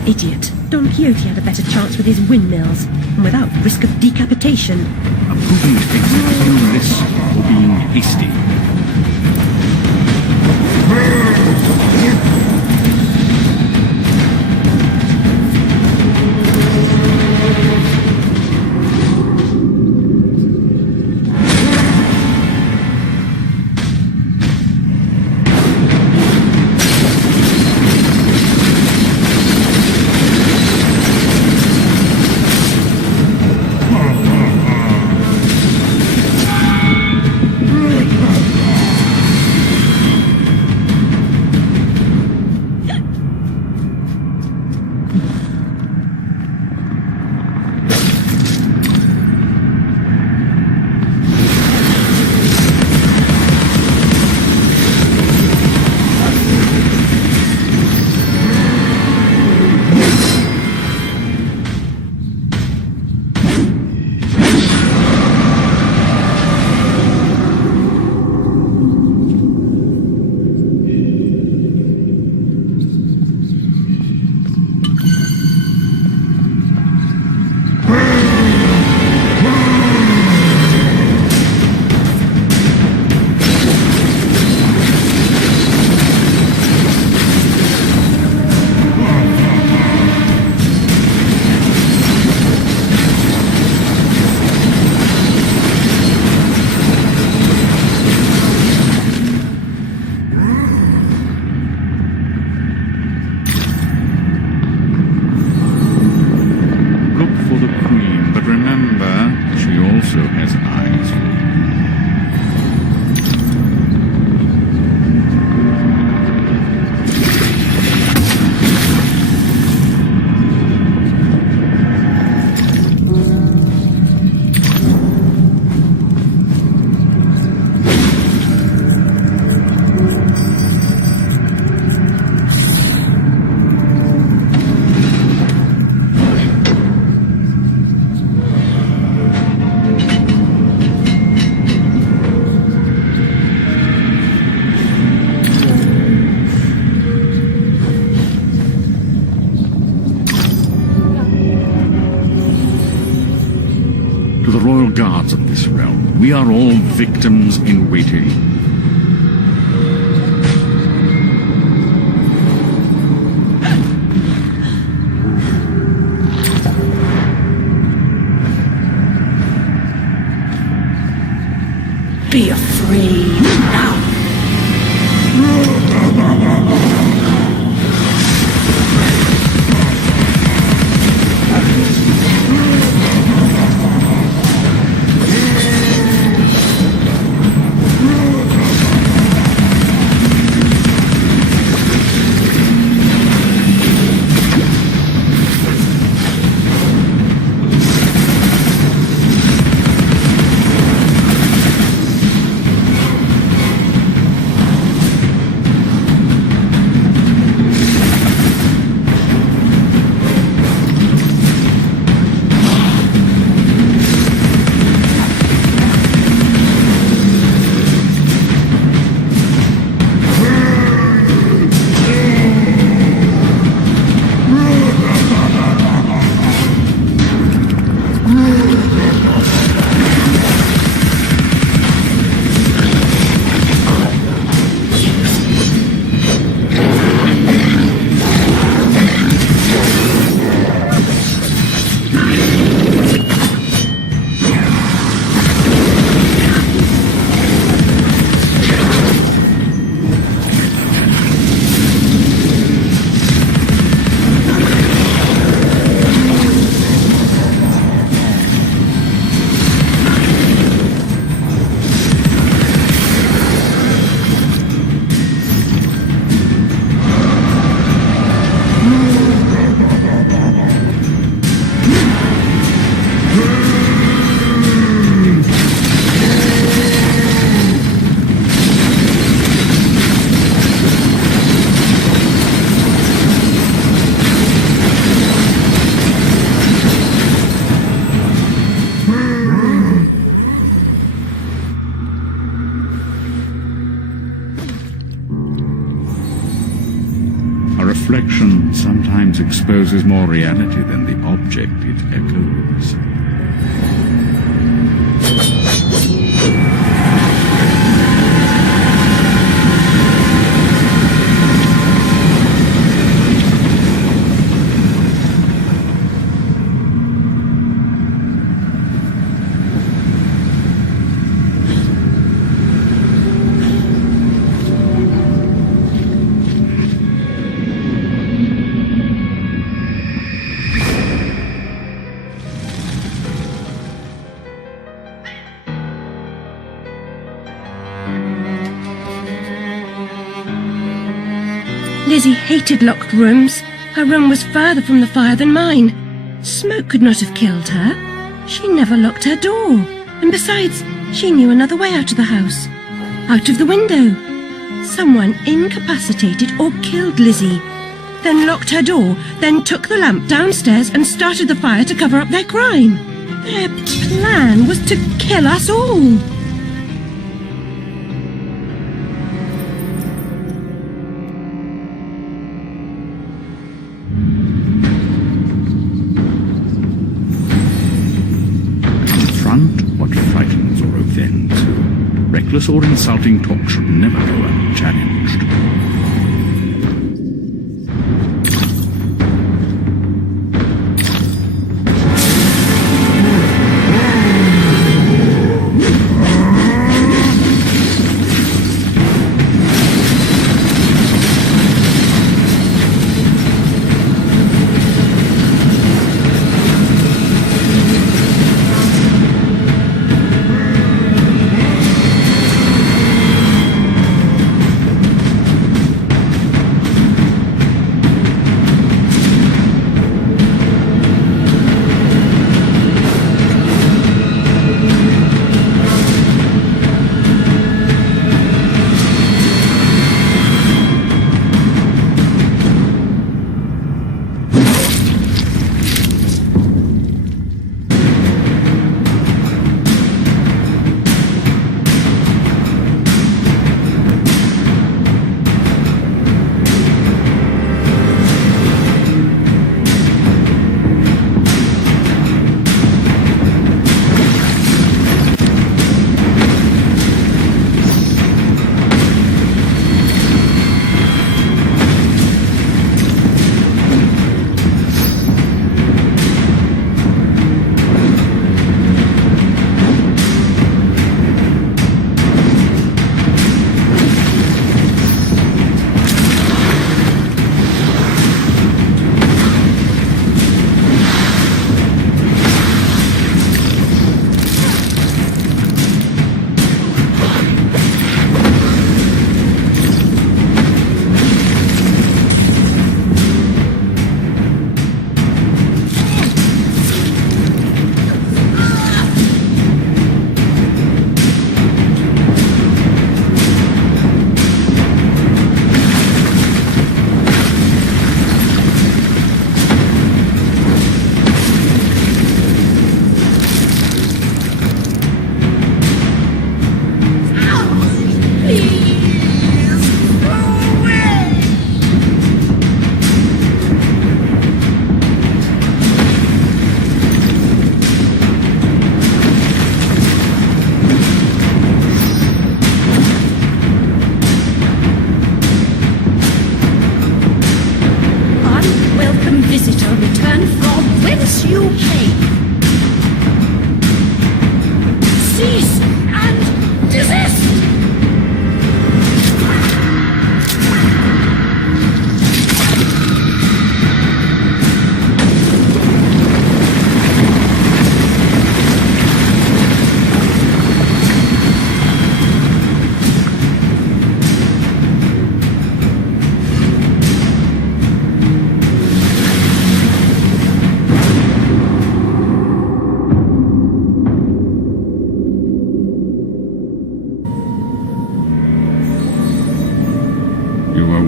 Idiot. Don Quixote had a better chance with his windmills, and without risk of decapitation. Approving takes no risk for being hasty. guards of this realm. We are all victims in waiting. Be afraid now. Reflection sometimes exposes more reality than the object it echoes. Lizzie hated locked rooms. Her room was further from the fire than mine. Smoke could not have killed her. She never locked her door. And besides, she knew another way out of the house. Out of the window. Someone incapacitated or killed Lizzie. Then locked her door, then took the lamp downstairs and started the fire to cover up their crime. Their plan was to kill us all. What frightens or offends. Reckless or insulting talk should never go unchallenged.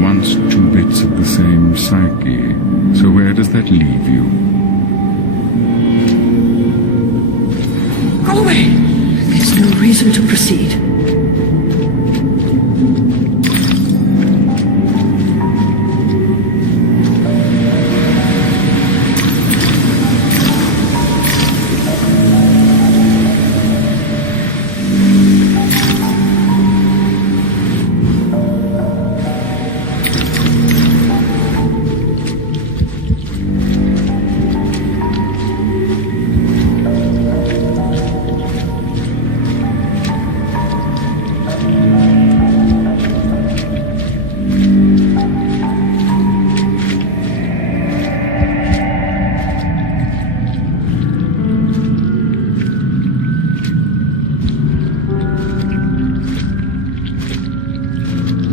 once two bits of the same psyche. So where does that leave you? Go away! There's no reason to proceed.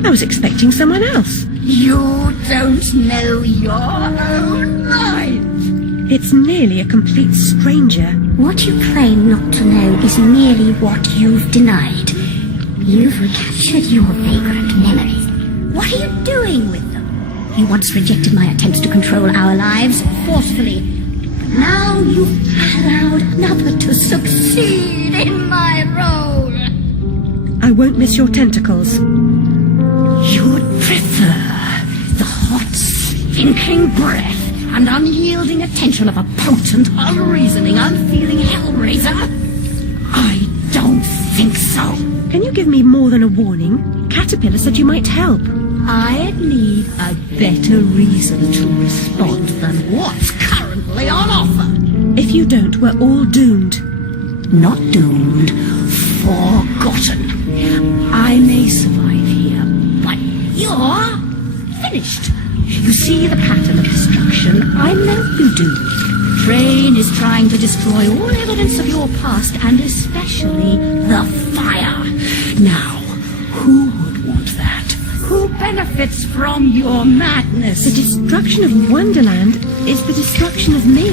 I was expecting someone else. You don't know your own mind. It's nearly a complete stranger. What you claim not to know is merely what you've denied. You've recaptured your vagrant memories. What are you doing with them? You once rejected my attempts to control our lives forcefully. Now you've allowed another to succeed in my role. I won't miss your tentacles. You'd prefer the hot, stinking breath and unyielding attention of a potent, unreasoning, unfeeling hellraiser? I don't think so. Can you give me more than a warning? Caterpillar said you might help. I'd need a better reason to respond than what's currently on offer. If you don't, we're all doomed. Not doomed, forgotten. I may survive here, but you're finished. You see the pattern of destruction. I know you do. The train is trying to destroy all evidence of your past, and especially the fire. Now, who would want that? Who benefits from your madness? The destruction of Wonderland is the destruction of me.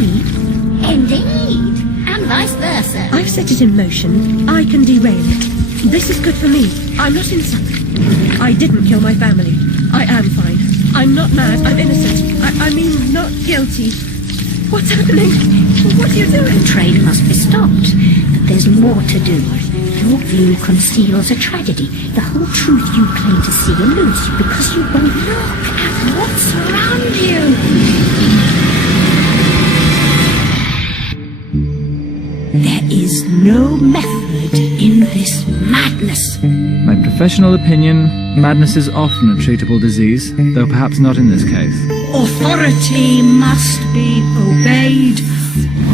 Indeed, and vice versa. I've set it in motion. I can derail it. This is good for me. I'm not insane. I didn't kill my family. I am fine. I'm not mad. I'm innocent. I mean, not guilty. What's happening? What are you doing? The train must be stopped, but there's more to do. Your view conceals a tragedy. The whole truth you claim to see eludes you because you won't look at what's around you. There is no method in this madness. My professional opinion, madness is often a treatable disease, though perhaps not in this case. Authority must be obeyed,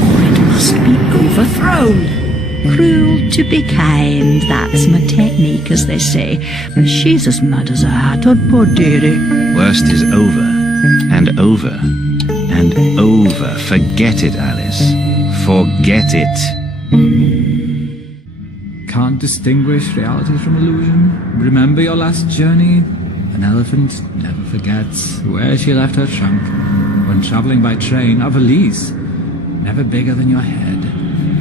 or it must be overthrown. Cruel to be kind, that's my technique, as they say. But she's as mad as a hatter, poor dearie. Worst is over, and over, and over. Forget it, Alice. Forget it. Can't distinguish reality from illusion? Remember your last journey? An elephant never forgets where she left her trunk. When travelling by train, a valise, never bigger than your head.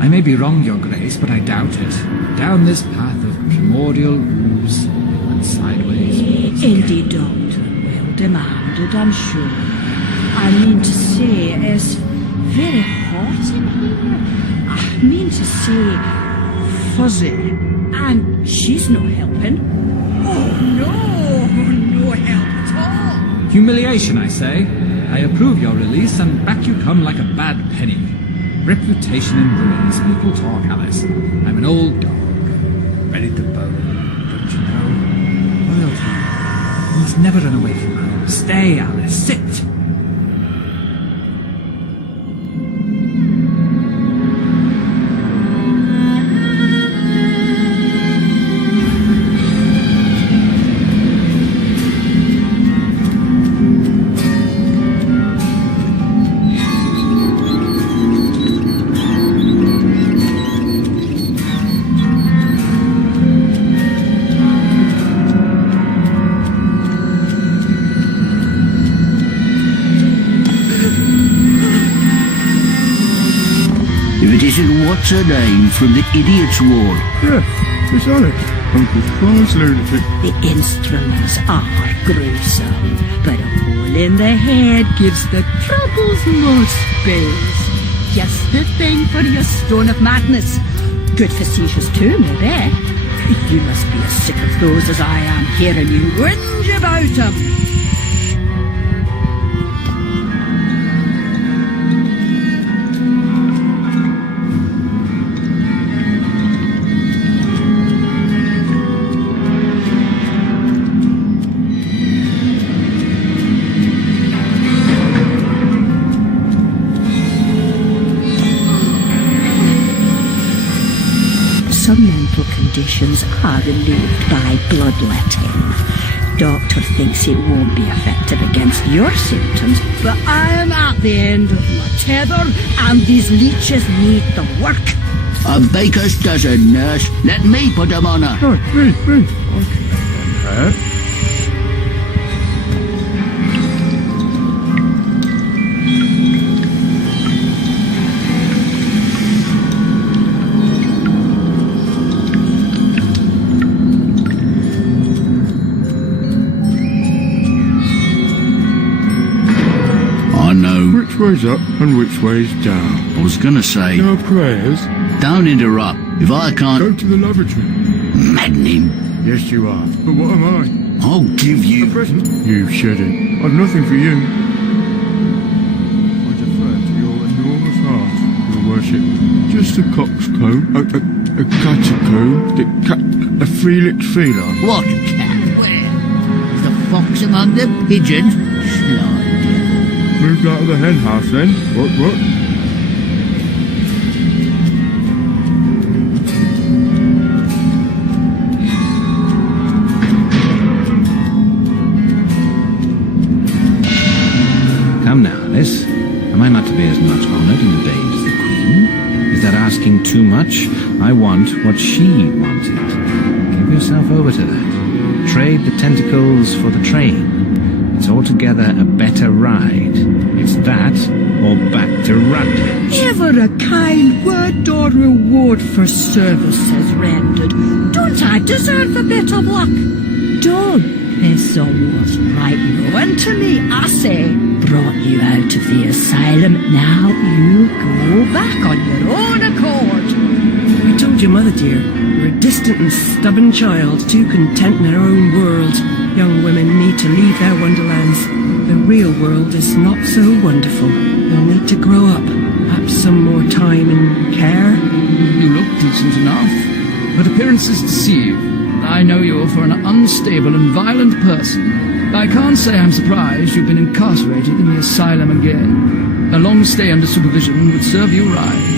I may be wrong, Your Grace, but I doubt it. Down this path of primordial ooze and sideways. Indeed, Doctor. Well demanded, I'm sure. I mean to say, it's very hot in here. I mean to say, fuzzy. And she's no helping. Oh, no help at all. Humiliation, I say. I approve your release, and back you come like a bad penny. Reputation in ruins. People talk, Alice. I'm an old dog, ready to bone. Don't you know? Loyalty. You must never run away from her. Stay, Alice. Sit. If it isn't what's her name from the Idiot's Wall. Yeah, it's on it. Uncle Pa's lunatic. The instruments are gruesome, but a hole in the head gives the troubles more space. Just the thing for your stone of madness. Good for seizures too, maybe. You must be as sick of those as I am, hearing you whinge about them. Some mental conditions are relieved by bloodletting. Doctor thinks it won't be effective against your symptoms, but I am at the end of my tether, and these leeches need the work. A baker's dozen, nurse. Let me put them on her. Oh, me. I can make them hurt. Which way's up and which way's down? I was gonna say... No prayers? Don't interrupt. If I can't... Go to the lavatory. Maddening. Yes, you are. But what am I? I'll give you... A present? You shouldn't. I've nothing for you. I defer to your enormous heart, your worship. Just a cock's comb, a catacomb, a three-licked feline. What cat? Where? Is the fox among the pigeons? Sly devil. Moved out of the hen house then? What? Come now, Alice. Am I not to be as much honoured in the day as the Queen? Is that asking too much? I want what she wanted. Give yourself over to that. Trade the tentacles for the train. It's altogether a better ride. It's that, or back to Rutledge. Never a kind word or reward for services rendered. Don't I deserve a bit of luck? Don't piss on what's right knowing to me, I say. Brought you out of the asylum, now you go back on your own accord. I told your mother, dear, you're a distant and stubborn child, too content in her own world. Young women need to leave their wonderlands. The real world is not so wonderful. You'll need to grow up. Perhaps some more time and care. You look decent enough, but appearances deceive. I know you for an unstable and violent person. I can't say I'm surprised you've been incarcerated in the asylum again. A long stay under supervision would serve you right.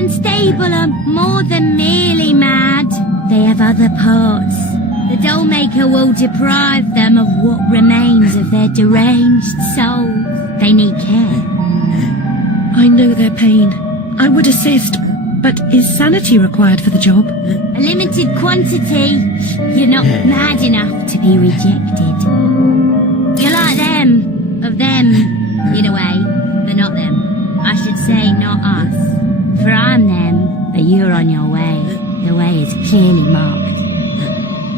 unstable and more than merely mad. They have other parts. The dollmaker will deprive them of what remains of their deranged souls. They need care. I know their pain. I would assist, but is sanity required for the job? A limited quantity. You're not mad enough to be rejected. You're like them. Of them, in a way, but not them. I should say not us. For I'm them, but you're on your way. The way is clearly marked.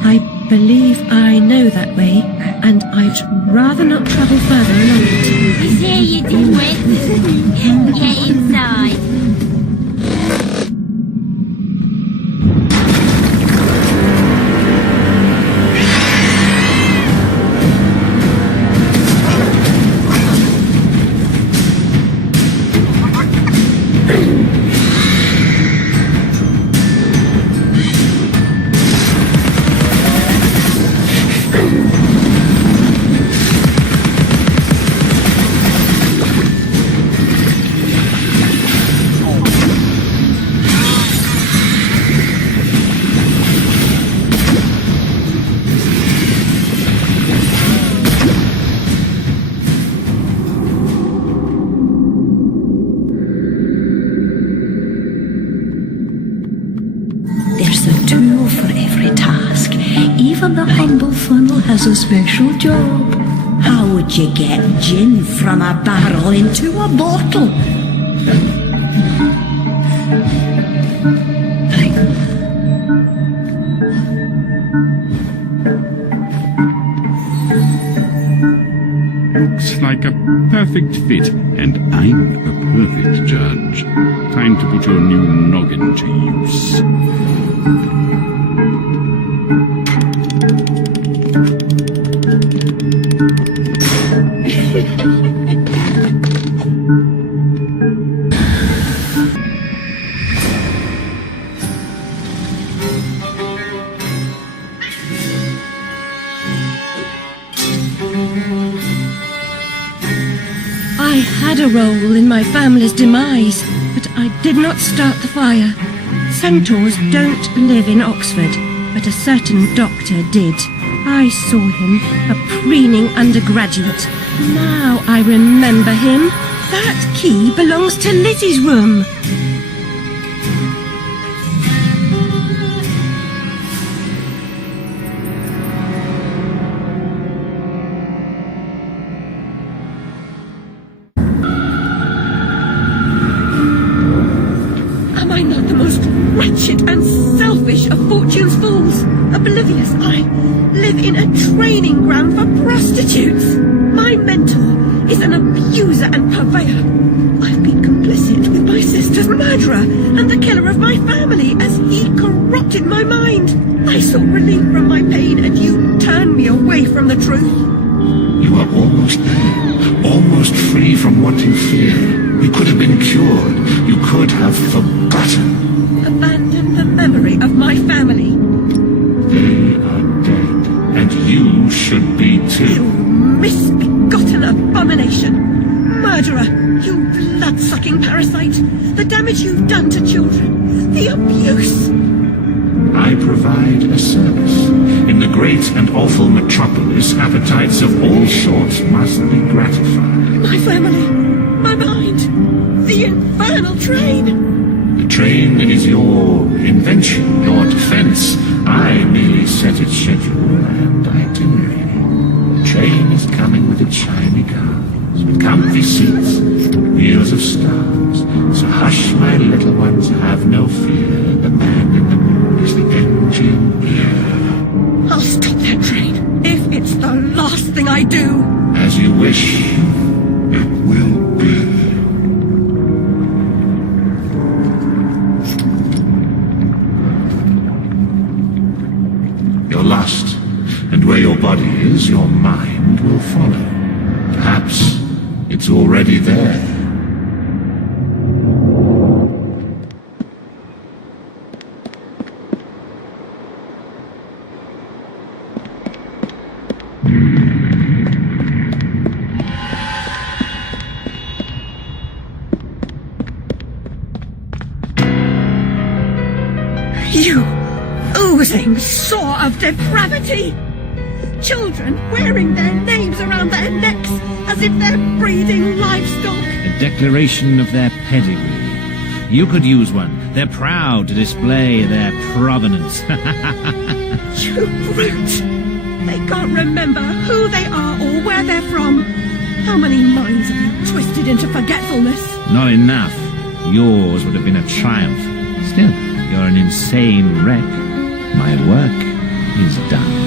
I believe I know that way, and I'd rather not travel further along it. You say you did with. Get inside. There's a tool for every task. Even the humble funnel has a special job. How would you get gin from a barrel into a bottle? Looks like a perfect fit, and I'm a perfect judge. Time to put your new noggin to use. I had a role in my family's demise, but I did not start the fire. Centaurs don't live in Oxford, but a certain doctor did. I saw him, a preening undergraduate. Now I remember him. That key belongs to Lizzie's room. Am I not the most wretched and selfish of fortune's fools? Oblivious, I live in a training ground for prostitutes. My mentor is an abuser and purveyor. I've been complicit with my sister's murderer and the killer of my family as he corrupted my mind. I sought relief from my pain and you turned me away from the truth. You are almost there, almost free from what you fear. You could have been cured. You could have forgotten. Abandon the memory of my family. They are dead, and you should be too. You misbegotten abomination! Murderer! You blood-sucking parasite! The damage you've done to children! The abuse! I provide a service. In the great and awful metropolis, appetites of all sorts must be gratified. My family! My mind! The infernal train! The train is your invention, your defense. I merely set its schedule and itinerary. The train is coming with its shiny cars, with comfy seats, wheels of stars. So hush, my little ones, have no fear. The man in the moon is the engineer. I'll stop that train, if it's the last thing I do. As you wish, it will be. You're lost, and where your body is, your mind will follow. Perhaps it's already there. You oozing sore of depravity! Children wearing their names around their necks as if they're breeding livestock. A declaration of their pedigree. You could use one. They're proud to display their provenance. You brute! They can't remember who they are or where they're from. How many minds have you twisted into forgetfulness? Not enough. Yours would have been a triumph. Still, you're an insane wreck. My work is done.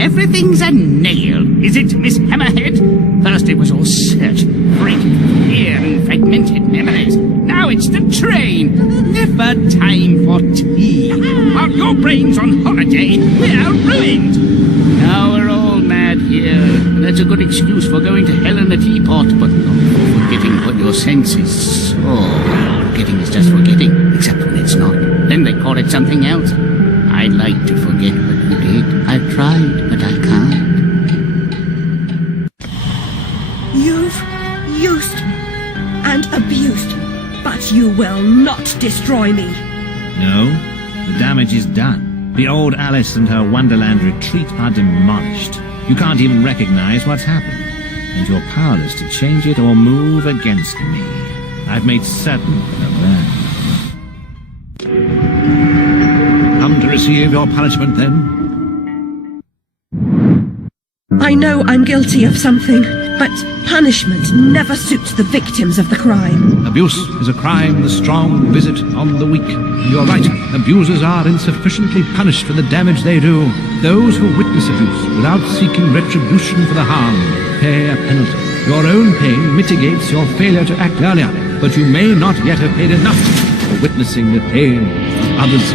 Everything's a nail, is it, Miss Hammerhead? First it was all search, freak, fear, and fragmented memories. Now it's the train. Never time for tea. While your brain's on holiday, we're ruined. Now we're all mad here. That's a good excuse for going to hell in a teapot, but not for forgetting what your senses. Oh, forgetting is just forgetting, except when it's not. Then they call it something else. I'd like to forget what you did. I've tried, but I can't. You've used and abused, but you will not destroy me. No, the damage is done. The old Alice and her Wonderland retreat are demolished. You can't even recognize what's happened, and you're powerless to change it or move against me. I've made certain of that. Come to receive your punishment, then? I know I'm guilty of something, but punishment never suits the victims of the crime. Abuse is a crime the strong visit on the weak. You're right, abusers are insufficiently punished for the damage they do. Those who witness abuse without seeking retribution for the harm pay a penalty. Your own pain mitigates your failure to act earlier, but you may not yet have paid enough for witnessing the pain of others.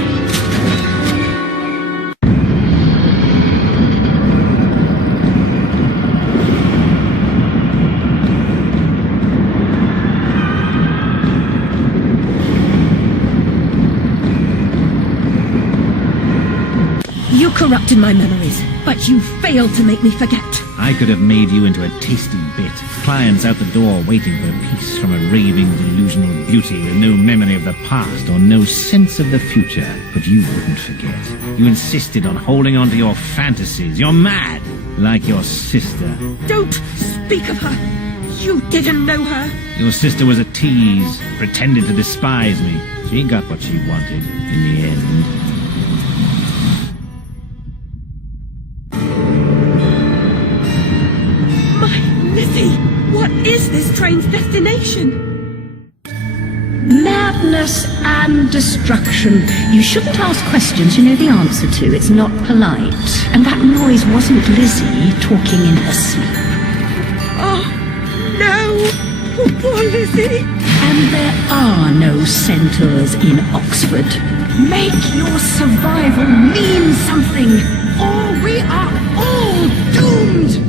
You corrupted my memories, but you failed to make me forget. I could have made you into a tasty bit. Clients out the door waiting for a piece from a raving, delusional beauty with no memory of the past or no sense of the future. But you wouldn't forget. You insisted on holding on to your fantasies. You're mad, like your sister. Don't speak of her. You didn't know her. Your sister was a tease, pretended to despise me. She got what she wanted in the end. What is this train's destination? Madness and destruction. You shouldn't ask questions you know the answer to. It's not polite. And that noise wasn't Lizzie talking in her sleep. Oh, no! Poor Lizzie! And there are no centaurs in Oxford. Make your survival mean something, or we are all doomed!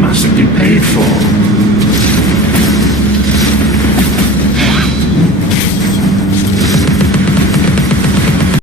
Must be paid for.